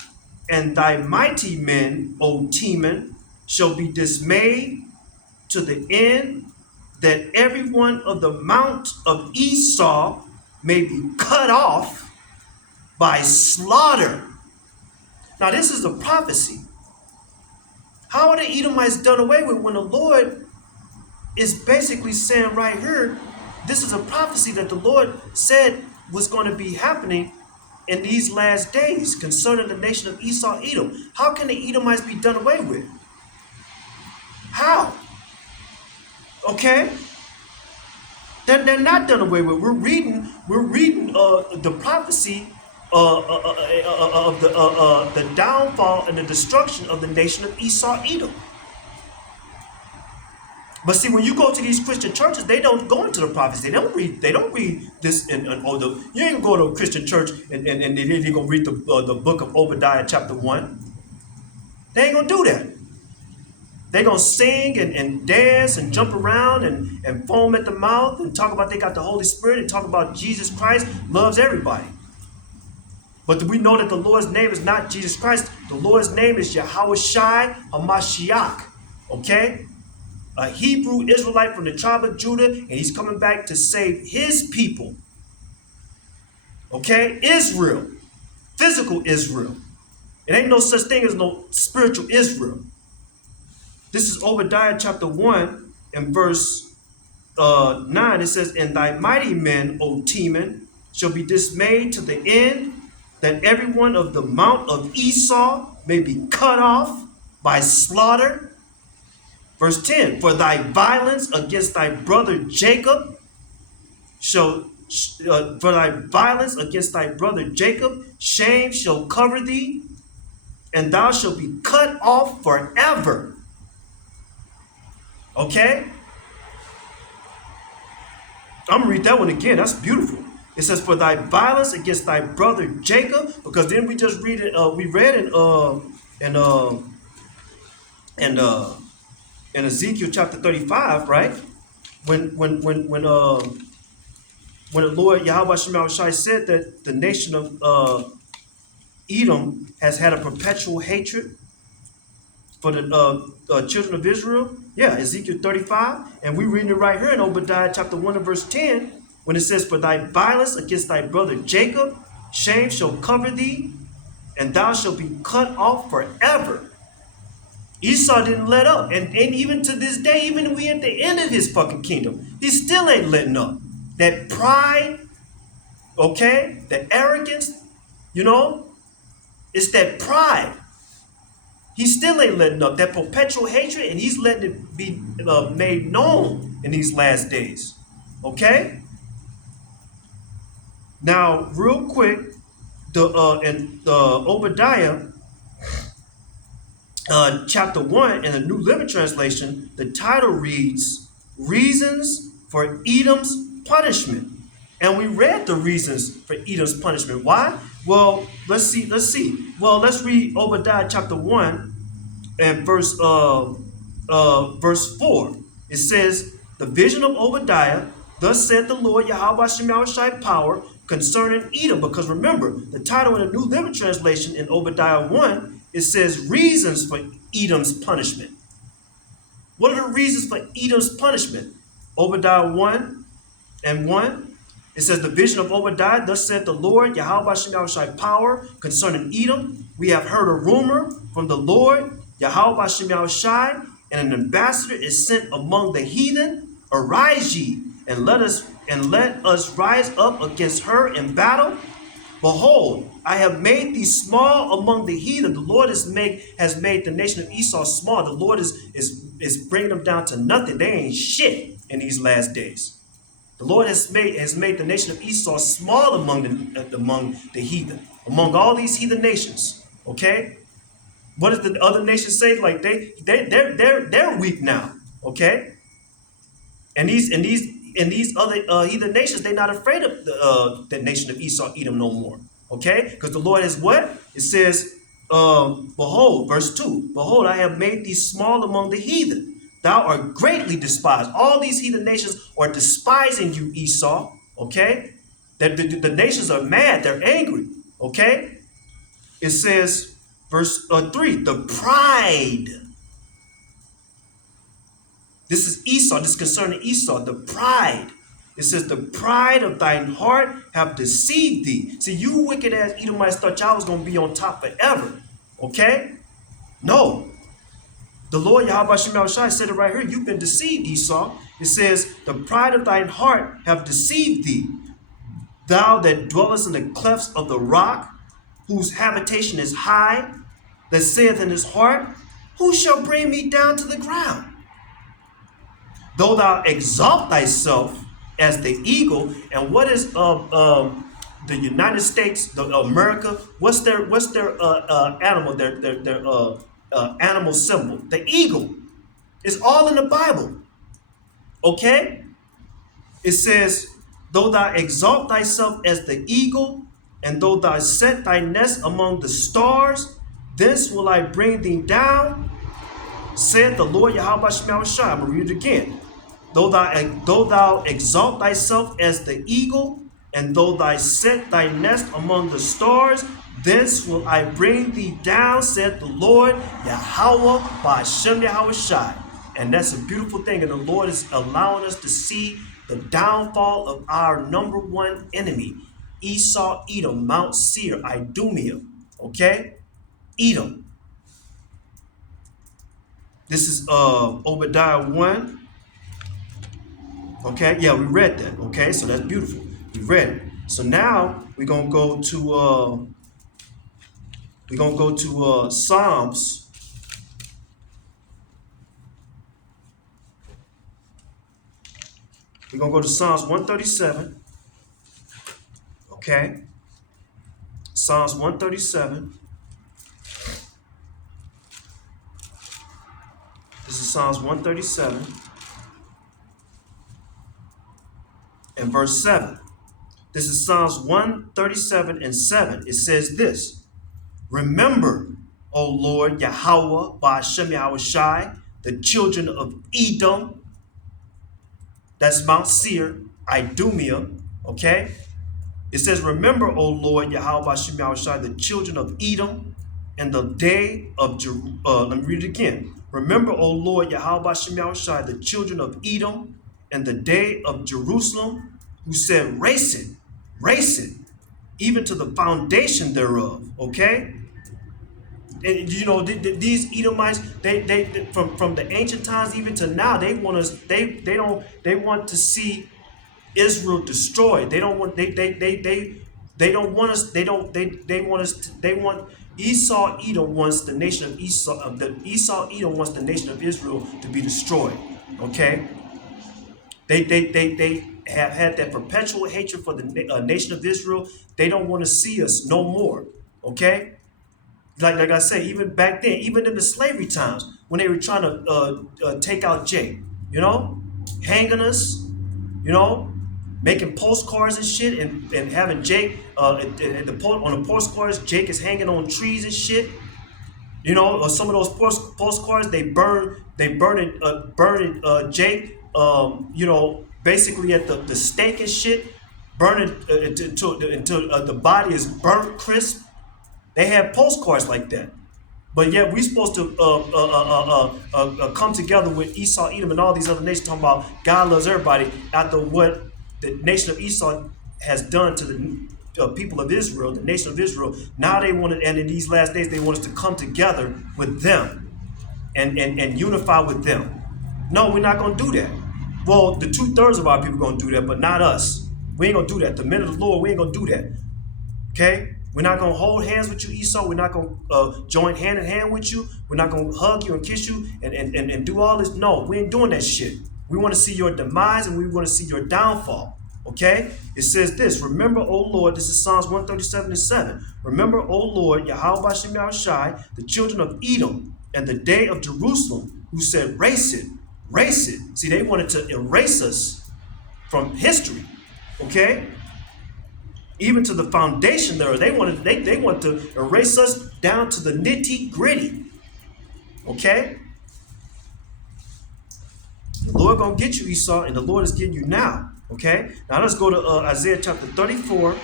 and thy mighty men, O Teman, shall be dismayed to the end that every one of the mount of Esau may be cut off by slaughter. Now this is a prophecy. How are the Edomites done away with when the Lord is basically saying right here, this is a prophecy that the Lord said was going to be happening in these last days concerning the nation of Esau, Edom. How can the Edomites be done away with? How? Okay? They're not done away with. We're reading the prophecy of the downfall and the destruction of the nation of Esau, Edom. But see, when you go to these Christian churches, they don't go into the prophets. They don't read. They don't read this. You ain't gonna go to a Christian church and they're gonna read the book of Obadiah chapter 1. They ain't gonna do that. They're gonna sing and dance and jump around and foam at the mouth and talk about they got the Holy Spirit and talk about Jesus Christ loves everybody. But we know that the Lord's name is not Jesus Christ. The Lord's name is Yahweh Shai HaMashiach. Okay? A Hebrew Israelite from the tribe of Judah, and he's coming back to save his people. Okay? Israel. Physical Israel. It ain't no such thing as no spiritual Israel. This is Obadiah chapter 1 and verse 9. It says, "And thy mighty men, O Teman, shall be dismayed to the end, that everyone of the mount of Esau may be cut off by slaughter." Verse 10, "For thy violence against thy brother Jacob shame shall cover thee, and thou shalt be cut off forever." Okay? I'm gonna read that one again. That's beautiful. It says, "For thy violence against thy brother Jacob," because then we just read it. We read in Ezekiel chapter 35, right? When the Lord Yahweh Shai said that the nation of Edom has had a perpetual hatred for the children of Israel. Yeah, Ezekiel 35. And we reading it right here in Obadiah chapter 1 and verse 10, when it says, "For thy violence against thy brother Jacob, shame shall cover thee, and thou shalt be cut off forever." Esau didn't let up. And even to this day, even we at the end of his fucking kingdom, he still ain't letting up. That pride, okay, the arrogance, it's that pride. He still ain't letting up. That perpetual hatred, and he's letting it be made known in these last days. Okay? Now, real quick, the Obadiah chapter 1 in the New Living Translation, the title reads, "Reasons for Edom's Punishment." And we read the reasons for Edom's punishment. Why? Well, let's see. Well, let's read Obadiah chapter 1 and verse 4. It says, "The vision of Obadiah, thus said the Lord Yahweh Shai power concerning Edom." Because remember, the title in the New Living Translation in Obadiah 1, it says reasons for Edom's punishment. What are the reasons for Edom's punishment? Obadiah 1 and 1. It says, "The vision of Obadiah, thus said the Lord Yahweh Shai power concerning Edom. We have heard a rumor from the Lord Yahweh Shai, and an ambassador is sent among the heathen. Arise ye, and let us rise up against her in battle. Behold, I have made thee small among the heathen." The Lord has made the nation of Esau small. The Lord is bringing them down to nothing. They ain't shit in these last days. The Lord has made the nation of Esau small among the heathen, among all these heathen nations. Okay, what does the other nations say? Like they're weak now. Okay, and these other heathen nations, they're not afraid of the nation of Esau, Edom no more. Okay, because the Lord is what? It says, "Behold," verse 2. "Behold, I have made thee small among the heathen. Thou art greatly despised." All these heathen nations are despising you, Esau. Okay? The nations are mad. They're angry. Okay? It says, verse 3, "The pride." This is Esau. This is concerning Esau. The pride. It says, "The pride of thine heart have deceived thee." See, you wicked ass Edomites thought y'all was going to be on top forever. Okay? No. The Lord Yahweh Shai said it right here. You've been deceived, Esau. It says, "The pride of thine heart have deceived thee. Thou that dwellest in the clefts of the rock, whose habitation is high, that saith in his heart, who shall bring me down to the ground? Though thou exalt thyself as the eagle, and what is the United States, the America? What's their animal? Their animal symbol, the eagle. It's all in the Bible. Okay, it says, though thou exalt thyself as the eagle, and though thou set thy nest among the stars, thence will I bring thee down, saith the Lord Yahweh Shema Shai. I'm going to read it again. Though thou exalt thyself as the eagle, and though thou set thy nest among the stars, thence will I bring thee down, saith the Lord Yahweh by Hashem Yahweh Shai. And that's a beautiful thing. And the Lord is allowing us to see the downfall of our number one enemy, Esau, Edom, Mount Seir, Idumea. Okay? Edom. This is Obadiah 1. Okay, yeah, we read that. Okay, so that's beautiful. We read it. So now we're gonna go to Psalms. We're gonna go to Psalms 137. Okay, Psalms 137. This is Psalms 137 and verse 7. This is Psalms 137 and 7. It says this: remember, O Lord Yahweh, by Hashem Yahweh Shai, the children of Edom. That's Mount Seir, Idumea. Okay? It says, remember, O Lord Yahweh, by Hashem Yahweh Shai, the children of Edom, and the day of let me read it again. Remember, O Lord Yahweh, by Hashem Yahweh Shai, the children of Edom, and the day of Jerusalem, who said, race it, even to the foundation thereof. Okay? And you know, these Edomites, they from the ancient times even to now, they want us, they want to see Israel destroyed. They don't want they don't want us, they want Esau Edom wants the nation of Esau Edom wants the nation of Israel to be destroyed. Okay? They have had that perpetual hatred for the nation of Israel. They don't want to see us no more. Okay? Like I say, even back then, even in the slavery times, when they were trying to take out Jake, you know, hanging us, you know, making postcards and shit, and having Jake on the postcards, Jake is hanging on trees and shit. You know, or some of those postcards they burning Jake, you know, basically at the stake and shit, burning until the body is burnt crisp. They have postcards like that, but yet we're supposed to come together with Esau, Edom, and all these other nations, talking about God loves everybody after what the nation of Esau has done to the people of Israel, the nation of Israel. Now they want to, and in these last days, they want us to come together with them and unify with them. No, we're not going to do that. Well, the 2/3 of our people are going to do that, but not us. We ain't going to do that. The men of the Lord, we ain't going to do that. Okay? We're not going to hold hands with you, Esau. We're not going to join hand in hand with you. We're not going to hug you and kiss you and do all this. No, we ain't doing that shit. We want to see your demise and we want to see your downfall. Okay? It says this: remember, O Lord, this is Psalms 137 and 7. Remember, O Lord, Yahweh Hashem Yahweh Shai, the children of Edom, and the day of Jerusalem, who said, race it, race it. See, they wanted to erase us from history. Okay? Even to the foundation there, they want to erase us down to the nitty gritty. Okay? The Lord gonna get you, Esau, and the Lord is getting you now. Okay? Now let's go to Isaiah chapter 34,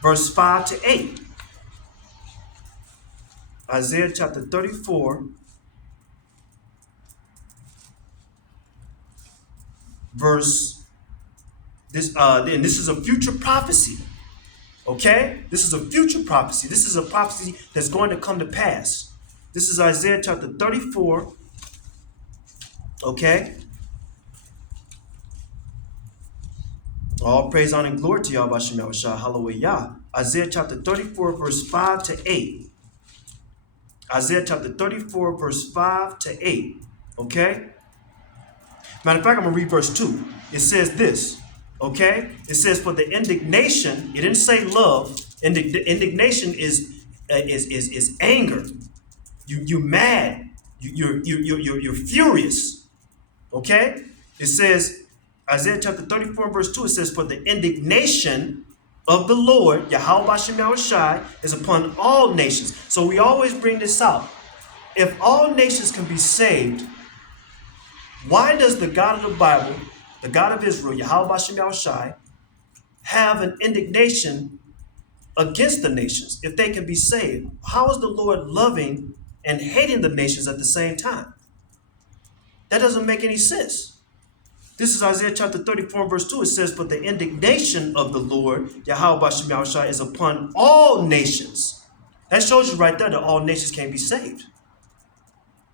verse 5 to 8. Isaiah chapter 34, verse. And this is a future prophecy. Okay? This is a future prophecy. This is a prophecy that's going to come to pass. This is Isaiah chapter 34. Okay? All praise, honor, and glory to Yahweh Shem Yahweh Shah. Hallelujah. Isaiah chapter 34, verse 5 to 8. Isaiah chapter 34, verse 5 to 8. Okay? Matter of fact, I'm going to read verse 2. It says this, okay? It says, for the indignation, it didn't say love. Indignation is anger. You're mad. You're furious, okay? It says, Isaiah chapter 34 verse 2, it says, for the indignation of the Lord, Yahweh Bashem Yahushai, is upon all nations. So we always bring this out. If all nations can be saved, why does the God of the Bible, the God of Israel, Yahweh Bashem Yahushai, have an indignation against the nations if they can be saved? How is the Lord loving and hating the nations at the same time? That doesn't make any sense. This is Isaiah chapter 34 verse 2. It says, but the indignation of the Lord, Yahweh Bashem Yahushai, is upon all nations. That shows you right there that all nations can be saved.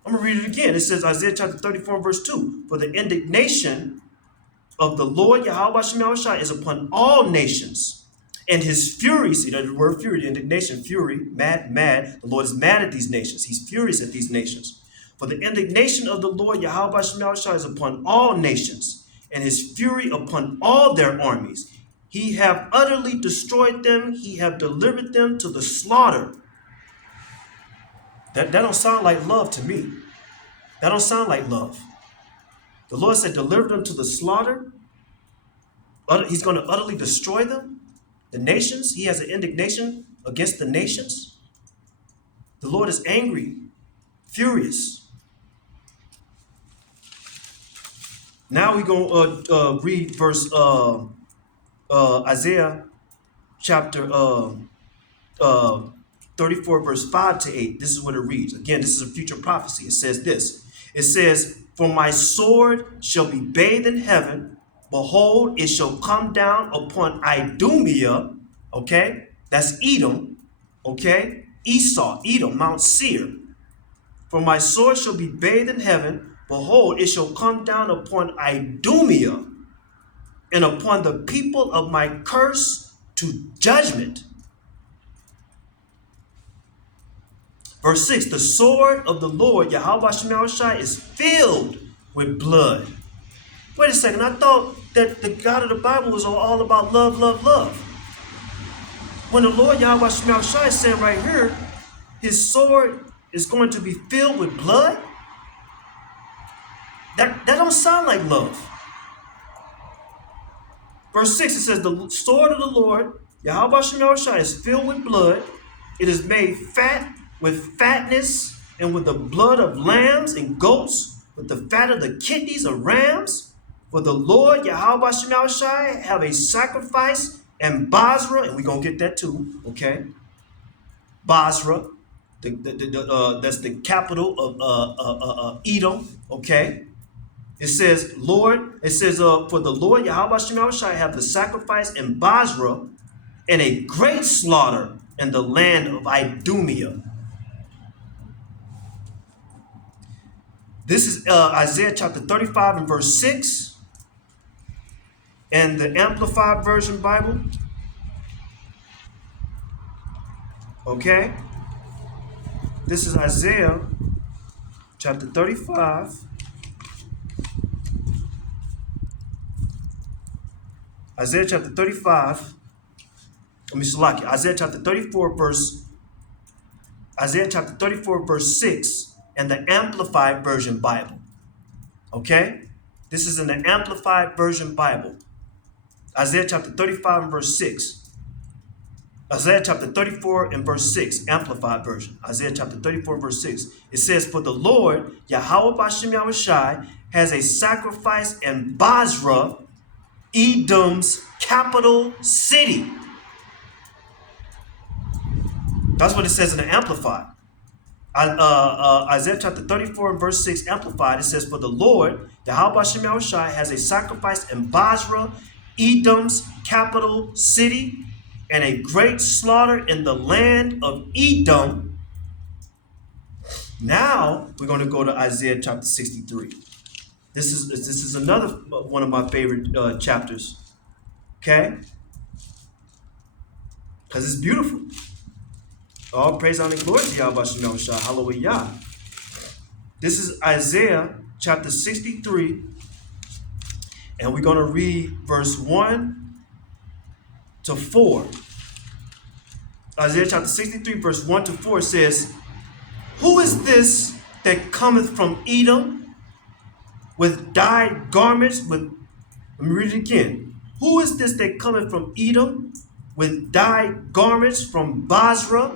I'm going to read it again. It says, Isaiah chapter 34 verse 2. For the indignation of the Lord, Yahweh Bashem Yahushai, is upon all nations. And his fury, see that word fury, indignation, fury, mad. The Lord is mad at these nations. He's furious at these nations. For the indignation of the Lord, Yahweh Bashem Yahushai, is upon all nations, and his fury upon all their armies. He have utterly destroyed them. He have delivered them to the slaughter. That don't sound like love to me. That don't sound like love. The Lord said, deliver them to the slaughter. He's going to utterly destroy them. The nations, he has an indignation against the nations. The Lord is angry, furious. Now we're going to read verse Isaiah chapter 34 verse 5 to 8. This is what it reads. Again, this is a future prophecy. It says this. It says, for my sword shall be bathed in heaven. Behold, it shall come down upon Idumea. Okay, that's Edom. Okay, Esau, Edom, Mount Seir. For my sword shall be bathed in heaven. Behold, it shall come down upon Idumea and upon the people of my curse to judgment. Verse 6, the sword of the Lord, Yahweh Bashem Yahushai, is filled with blood. Wait a second, I thought that the God of the Bible was all about love, love, love. When the Lord Yahweh Bashem Yahushai is saying right here, his sword is going to be filled with blood, that don't sound like love. Verse 6, it says, the sword of the Lord, Yahweh Bashem Yahushai, is filled with blood. It is made fat with fatness and with the blood of lambs and goats, with the fat of the kidneys of rams. For the Lord, Yahweh Bashem Yahushai, have a sacrifice and Basra, and we're going to get that too, okay? Basra, that's the capital of Edom, okay? It says, for the Lord, Yahweh Bashem Yahushai, have the sacrifice in Basra and a great slaughter in the land of Idumea. This is Isaiah chapter 35 and verse 6. And the Amplified Version Bible. Okay. This is Isaiah chapter 35. Isaiah chapter 35. Isaiah chapter 34 verse 6 and the Amplified Version Bible. Okay? This is in the Amplified Version Bible. Isaiah chapter 35 and verse 6. Isaiah chapter 34 and verse 6, Amplified Version. Isaiah chapter 34 verse 6. It says, for the Lord, Yahweh Bashem Yahushai, has a sacrifice in Basra, Edom's capital city. That's what it says in the Amplified. Isaiah chapter 34 and verse 6, Amplified, it says, for the Lord, Yahweh Bashem Yahushai, has a sacrifice in Basra, Edom's capital city, and a great slaughter in the land of Edom. Now we're going to go to Isaiah chapter 63. This is another one of my favorite chapters. Okay? Because it's beautiful. All praise, honor, and glory to Yahweh Bashem Yahushai. Hallelujah. This is Isaiah chapter 63 And we're going to read verse 1 to 4. Isaiah chapter 63, verse 1 to 4 says, "Who is this that cometh from Edom with dyed garments with..." Let me read it again. "Who is this that cometh from Edom with dyed garments from Basra?"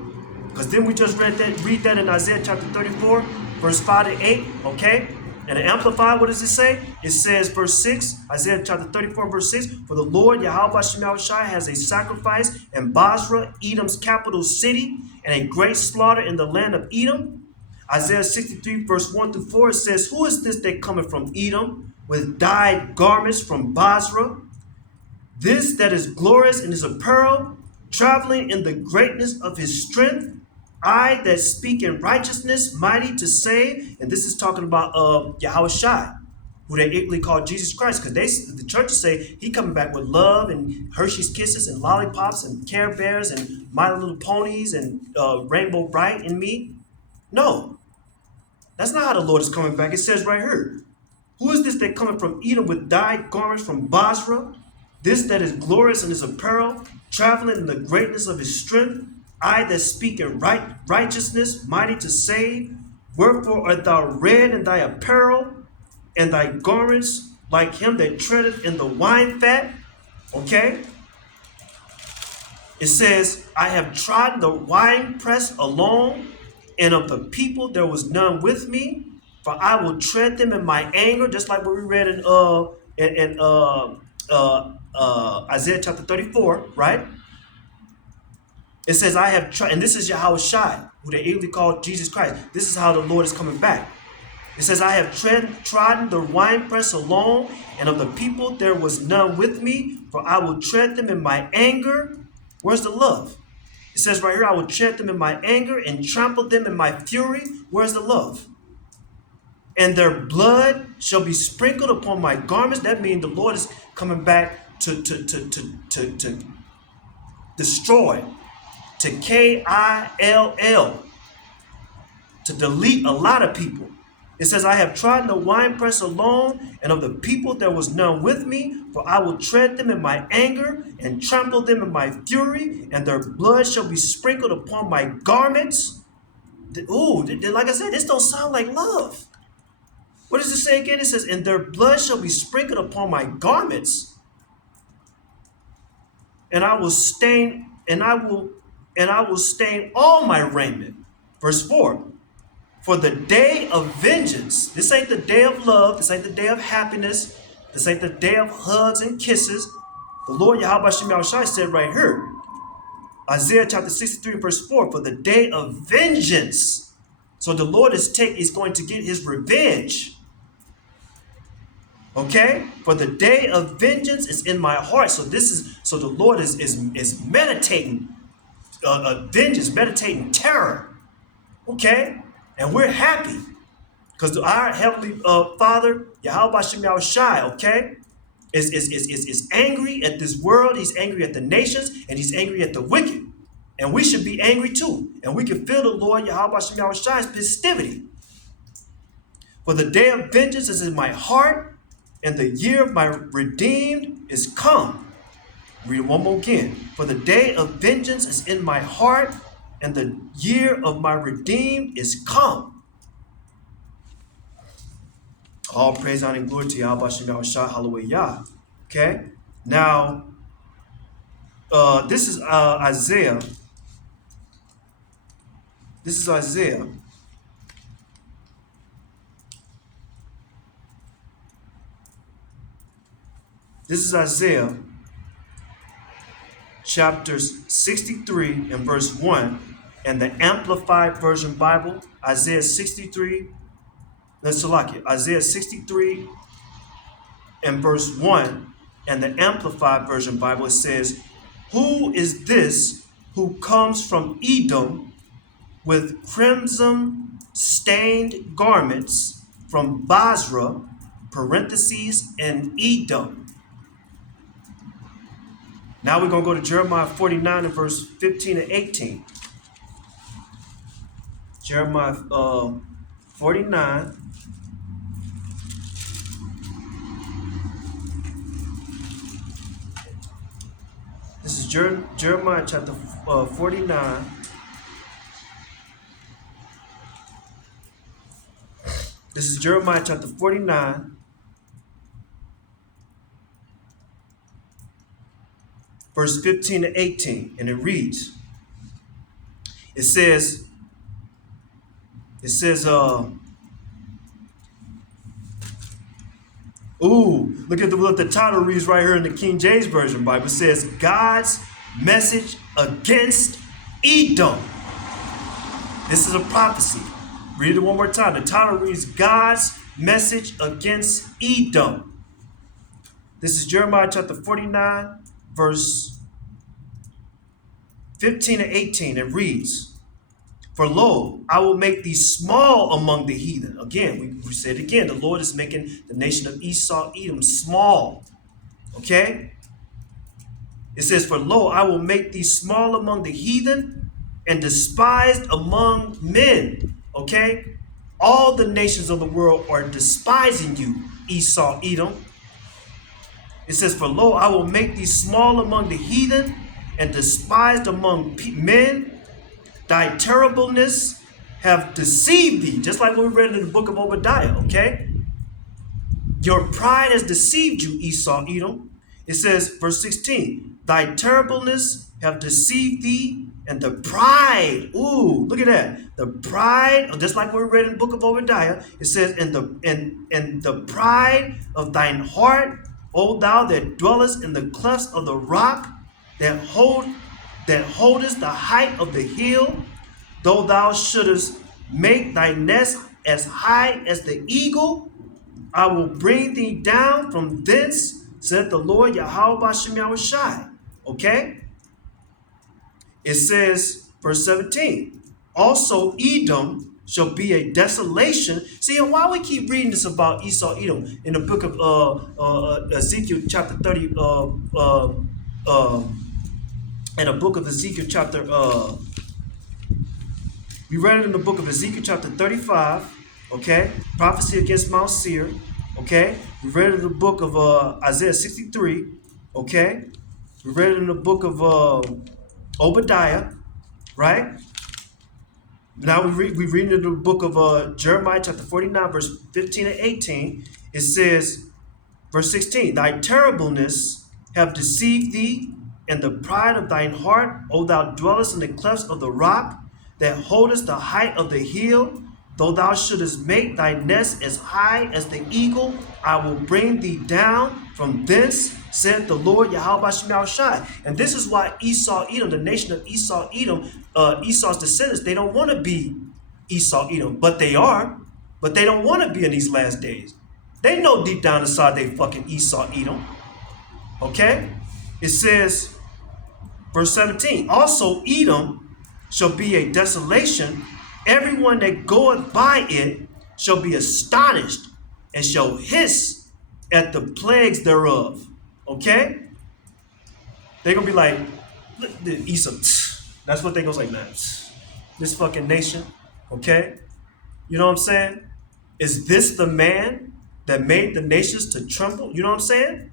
Because then we just read that in Isaiah chapter 34, verse 5 to 8. Okay? And in Amplified, what does it say? It says, verse 6, Isaiah chapter 34, verse 6, "For the Lord Yahweh Shai has a sacrifice in Basra, Edom's capital city, and a great slaughter in the land of Edom." Isaiah 63, verse 1 through 4, it says, "Who is this that cometh from Edom with dyed garments from Basra? This that is glorious in his apparel, traveling in the greatness of his strength. I that speak in righteousness, mighty to save." And this is talking about Yahweh Shai, who they ignorantly call Jesus Christ, because the churches say he coming back with love and Hershey's Kisses and lollipops and Care Bears and My Little Ponies and Rainbow Bright and me. No, that's not how the Lord is coming back. It says right here, "Who is this that cometh from Edom with dyed garments from Basra? This that is glorious in his apparel, traveling in the greatness of his strength. I that speak in righteousness, mighty to save. Wherefore art thou red in thy apparel, and thy garments like him that treadeth in the wine fat?" Okay? It says, "I have trodden the winepress alone, and of the people there was none with me. For I will tread them in my anger," just like what we read in Isaiah chapter 34, right? It says, "I have tried," and this is Yahweh Shai, who they eagerly call Jesus Christ. This is how the Lord is coming back. It says, "I have trodden the winepress alone, and of the people there was none with me. For I will tread them in my anger." Where's the love? It says right here, "I will tread them in my anger and trample them in my fury." Where's the love? "And their blood shall be sprinkled upon my garments." That means the Lord is coming back to destroy, to kill, to delete a lot of people. It says, "I have trodden the winepress alone, and of the people there was none with me. For I will tread them in my anger and trample them in my fury, and their blood shall be sprinkled upon my garments." Ooh, like I said, this don't sound like love. What does it say again? It says, "And their blood shall be sprinkled upon my garments, and I will stain all my raiment." Verse 4. "For the day of vengeance," this ain't the day of love, this ain't the day of happiness, this ain't the day of hugs and kisses. The Lord Yahweh Shai said right here, Isaiah chapter 63, verse 4, "For the day of vengeance." So the Lord is going to get his revenge. Okay? "For the day of vengeance is in my heart." So the Lord is meditating vengeance, meditating terror. Okay? And we're happy because our heavenly Father, Yahweh Shem Shai, okay, is angry at this world. He's angry at the nations, and he's angry at the wicked. And we should be angry too. And we can feel the Lord Yahweh Shem Shai's festivity. "For the day of vengeance is in my heart, and the year of my redeemed is come." Read it one more again. "For the day of vengeance is in my heart, and the year of my redeemed is come." All praise, honor, and glory to Yahweh Shem Shai, hallelujah. Okay? Now, this is Isaiah. This is Isaiah. This is Isaiah chapter 63 and verse 1, and the Amplified Version Bible. Isaiah 63. Isaiah 63 and verse 1, and the Amplified Version Bible, it says, "Who is this who comes from Edom with crimson stained garments from Basra," parentheses, "and Edom?" Now we're going to go to Jeremiah 49 and verse 15 and 18. Jeremiah 49 Jeremiah chapter 49. This is Jeremiah chapter 49, verse 15 to 18. And it reads, it says, look at what the title reads right here in the King James Version Bible. It says, God's message against Edom. This is a prophecy. Read it one more time. The title reads, God's message against Edom. This is Jeremiah chapter 49, verse 15 and 18. It reads, For lo, I will make thee small among the heathen. Again, we said again, the Lord is making the nation of Esau, Edom small. Okay? It says, For lo, I will make thee small among the heathen and despised among men. Okay? All the nations of the world are despising you, Esau, Edom. It says, For lo, I will make thee small among the heathen and despised among men. Thy terribleness have deceived thee. Just like what we read in the book of Obadiah, okay? Your pride has deceived you, Esau, Edom. It says, verse 16, Thy terribleness have deceived thee, and the pride, look at that. The pride, just like we read in the book of Obadiah, it says, and the pride of thine heart, O thou that dwellest in the clefts of the rock, that holdest the height of the hill, though thou shouldest make thy nest as high as the eagle, I will bring thee down from thence, said the Lord Yahweh Bashem Yahushai. Okay? It says, verse 17, Also Edom shall be a desolation. See, why we keep reading this about Esau, Edom in the book of Ezekiel chapter 30, in the book of Ezekiel chapter, we read it in the book of Ezekiel chapter 35, okay? Prophecy against Mount Seir, okay? We read it in the book of Isaiah 63, okay? We read it in the book of Obadiah, right? Now we read in the book of Jeremiah chapter 49, verse 15 and 18. It says, verse 16, Thy terribleness have deceived thee, and the pride of thine heart, O thou dwellest in the clefts of the rock, that holdest the height of the hill, though thou shouldest make thy nest as high as the eagle, I will bring thee down from thence, said the Lord Yahweh Shai. And this is why Esau, Edom, the nation of Esau, Edom, Esau's descendants, they don't want to be Esau, Edom, but they are. But they don't want to be in these last days. They know deep down inside they fucking Esau, Edom. Okay? It says, verse 17, Also Edom shall be a desolation. Everyone that goeth by it shall be astonished and shall hiss at the plagues thereof. Okay? They're going to be like, the Esau. That's what they go like, man. This fucking nation. Okay? You know what I'm saying? Is this the man that made the nations to tremble? You know what I'm saying?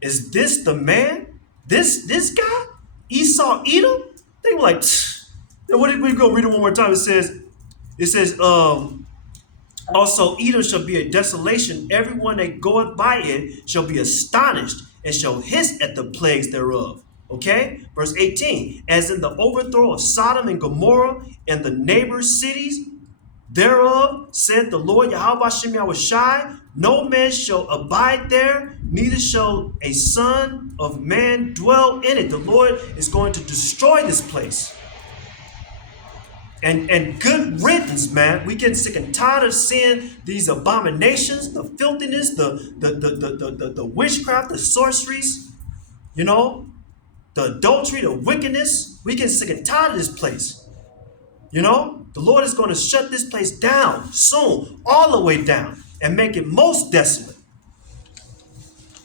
Is this the man? This guy? Esau, Edom? They were like, what did we go read it one more time? It says, Also Edom shall be a desolation. Everyone that goeth by it shall be astonished and shall hiss at the plagues thereof. Okay? Verse 18, As in the overthrow of Sodom and Gomorrah and the neighbor cities thereof, said the Lord Yahweh Shem Yahushai, no man shall abide there, neither shall a son of man dwell in it. The Lord is going to destroy this place. And good riddance, man. We getting sick and tired of seeing these abominations, the filthiness, the witchcraft, the sorceries, you know, the adultery, the wickedness. We getting sick and tired of this place. You know, the Lord is going to shut this place down soon, all the way down, and make it most desolate.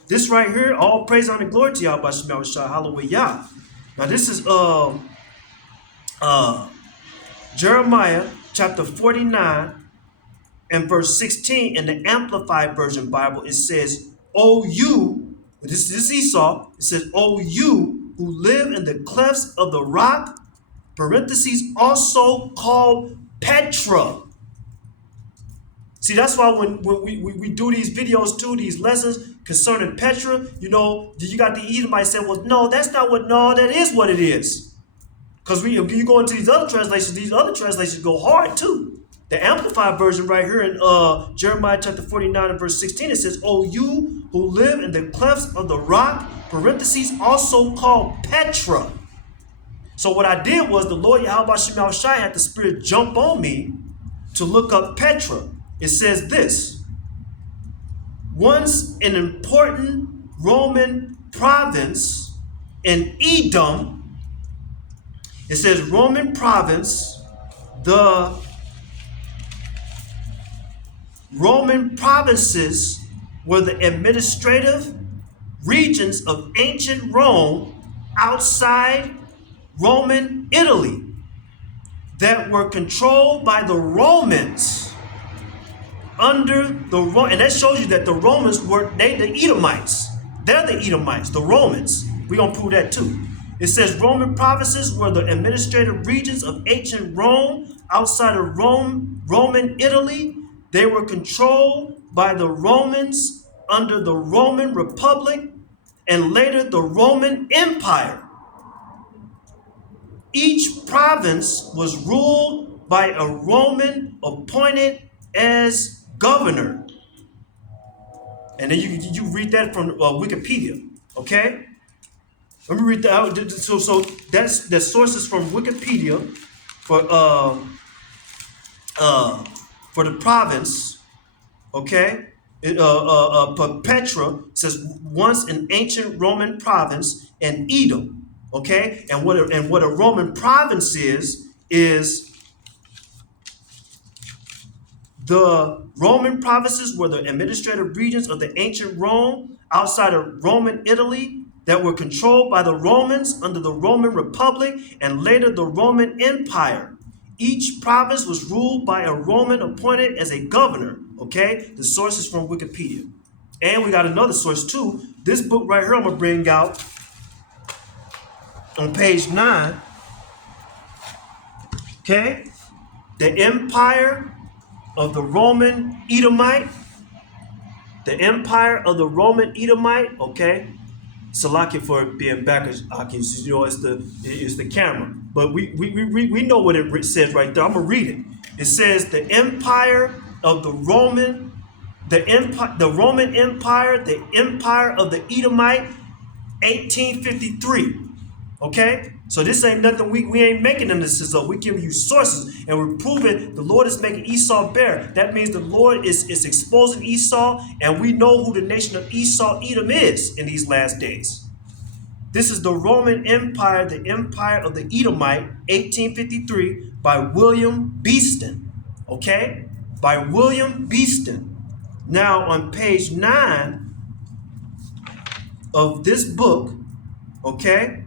This right here, all praise, honor, glory to Yahweh Shem Shah, hallelujah. Now this is Jeremiah chapter 49 and verse 16 in the Amplified Version Bible. It says, "O you," this is Esau. It says, "O you who live in the clefts of the rock, parentheses, also called Petra. See, that's why when we do these videos too, these lessons concerning Petra, you got the Edomites say, well, no, that's not what, no, that is what it is. Because if you go into these other translations go hard too. The Amplified version right here in Jeremiah chapter 49 and verse 16, it says, "O you who live in the clefts of the rock," parentheses, "also called Petra." So what I did was the Lord Yahweh Shema Shai had the Spirit jump on me to look up Petra. It says this: once an important Roman province in Edom. It says Roman province, the Roman provinces were the administrative regions of ancient Rome outside Roman Italy that were controlled by the Romans under the and that shows you that the Romans were the Edomites. They're the Edomites, the Romans. We're gonna prove that too. It says Roman provinces were the administrative regions of ancient Rome outside of Roman Italy. They were controlled by the Romans under the Roman Republic and later the Roman Empire. Each province was ruled by a Roman appointed as governor. And then you read that from Wikipedia, okay? Let me read that. So that's the sources from Wikipedia for the province, okay? Petra says once an ancient Roman province in Edom, okay? And what a Roman province is the Roman provinces were the administrative regions of the ancient Rome outside of Roman Italy that were controlled by the Romans under the Roman Republic and later the Roman Empire. Each province was ruled by a Roman appointed as a governor, okay? The source is from Wikipedia. And we got another source too. This book right here I'm going to bring out on page 9, okay? The Empire of the Roman Edomite. The Empire of the Roman Edomite, okay? Salaki for being backwards, it's the camera. But we know what it says right there. I'm gonna read it. It says the Empire of the Roman, the Roman Empire, the Empire of the Edomite, 1853. Okay? So this ain't nothing, we ain't making them this up. We giving you sources and we're proving the Lord is making Esau bare. That means the Lord is exposing Esau, and we know who the nation of Esau, Edom, is in these last days. This is the Roman Empire, the Empire of the Edomite, 1853, by William Beeston. Okay? By William Beeston. Now on page 9 of this book, okay,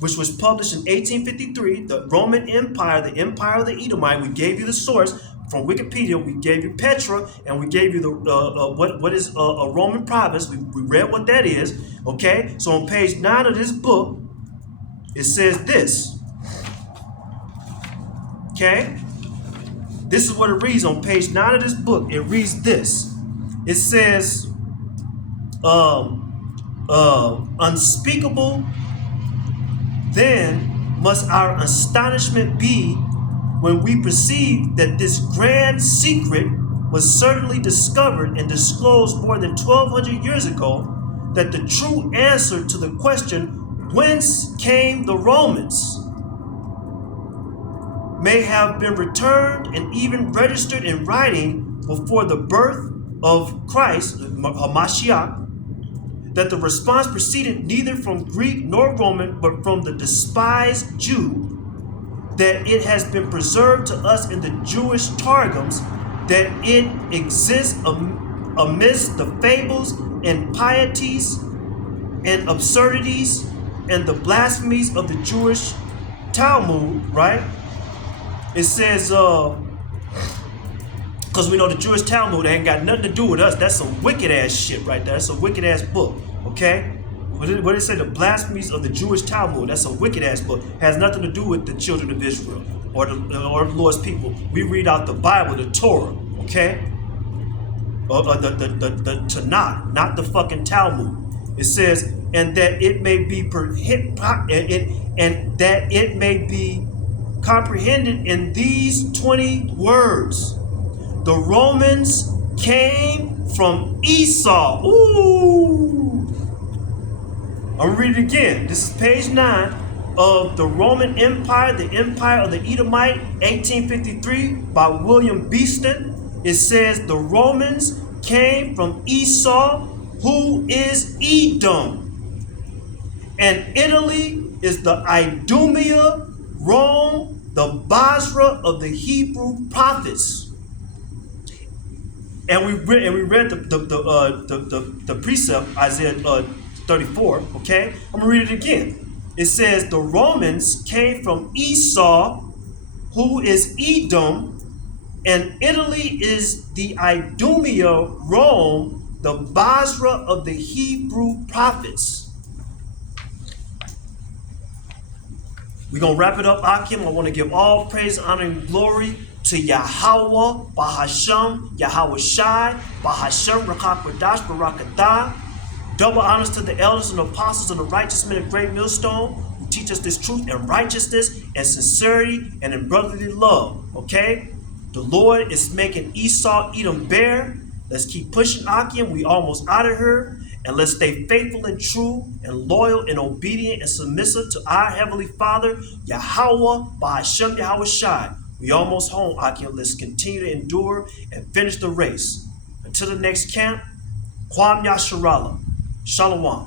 which was published in 1853, the Roman Empire, the Empire of the Edomite. We gave you the source from Wikipedia. We gave you Petra, and we gave you the what is a Roman province. We read what that is. Okay, so on page 9 of this book, it says this. Okay, this is what it reads on page 9 of this book. It reads this. It says, unspeakable. Then must our astonishment be when we perceive that this grand secret was certainly discovered and disclosed more than 1,200 years ago, that the true answer to the question, whence came the Romans, may have been returned and even registered in writing before the birth of Christ, Hamashiach, that the response proceeded neither from Greek nor Roman, but from the despised Jew, that it has been preserved to us in the Jewish Targums, that it exists amidst the fables and pieties and absurdities and the blasphemies of the Jewish Talmud, right? It says, because we know the Jewish Talmud ain't got nothing to do with us. That's some wicked ass shit right there. That's a wicked ass book, okay? What did it say? The blasphemies of the Jewish Talmud. That's a wicked ass book. Has nothing to do with the children of Israel or the Lord's people. We read out the Bible, the Torah, okay? Or the Tanakh, not the fucking Talmud. It says, and that it may be and that it may be comprehended in these 20 words. The Romans came from Esau. Ooh. I'm gonna read it again. This is page 9 of the Roman Empire, the Empire of the Edomite, 1853, by William Beeston. It says the Romans came from Esau, who is Edom. And Italy is the Idumea, Rome, the Basra of the Hebrew prophets. And we read the precept, Isaiah 34, okay? I'm gonna read it again. It says the Romans came from Esau, who is Edom, and Italy is the Idumea, Rome, the Basra of the Hebrew prophets. We're gonna wrap it up, Akim. I want to give all praise, honor, and glory to Yahweh, Bahasham, Yahweh Shai, Bahasham, Rakakwadash, Barakatah. Double honors to the elders and apostles and the righteous men of great Millstone who teach us this truth and righteousness and sincerity and in brotherly love. Okay? The Lord is making Esau, Edom bare. Let's keep pushing, Akim. We almost out of here. And let's stay faithful and true and loyal and obedient and submissive to our Heavenly Father, Yahweh, Bahasham, Yahweh Shai. We almost home, Akim. Let's continue to endure and finish the race. Until the next camp, Kwam Yasharala. Shalom.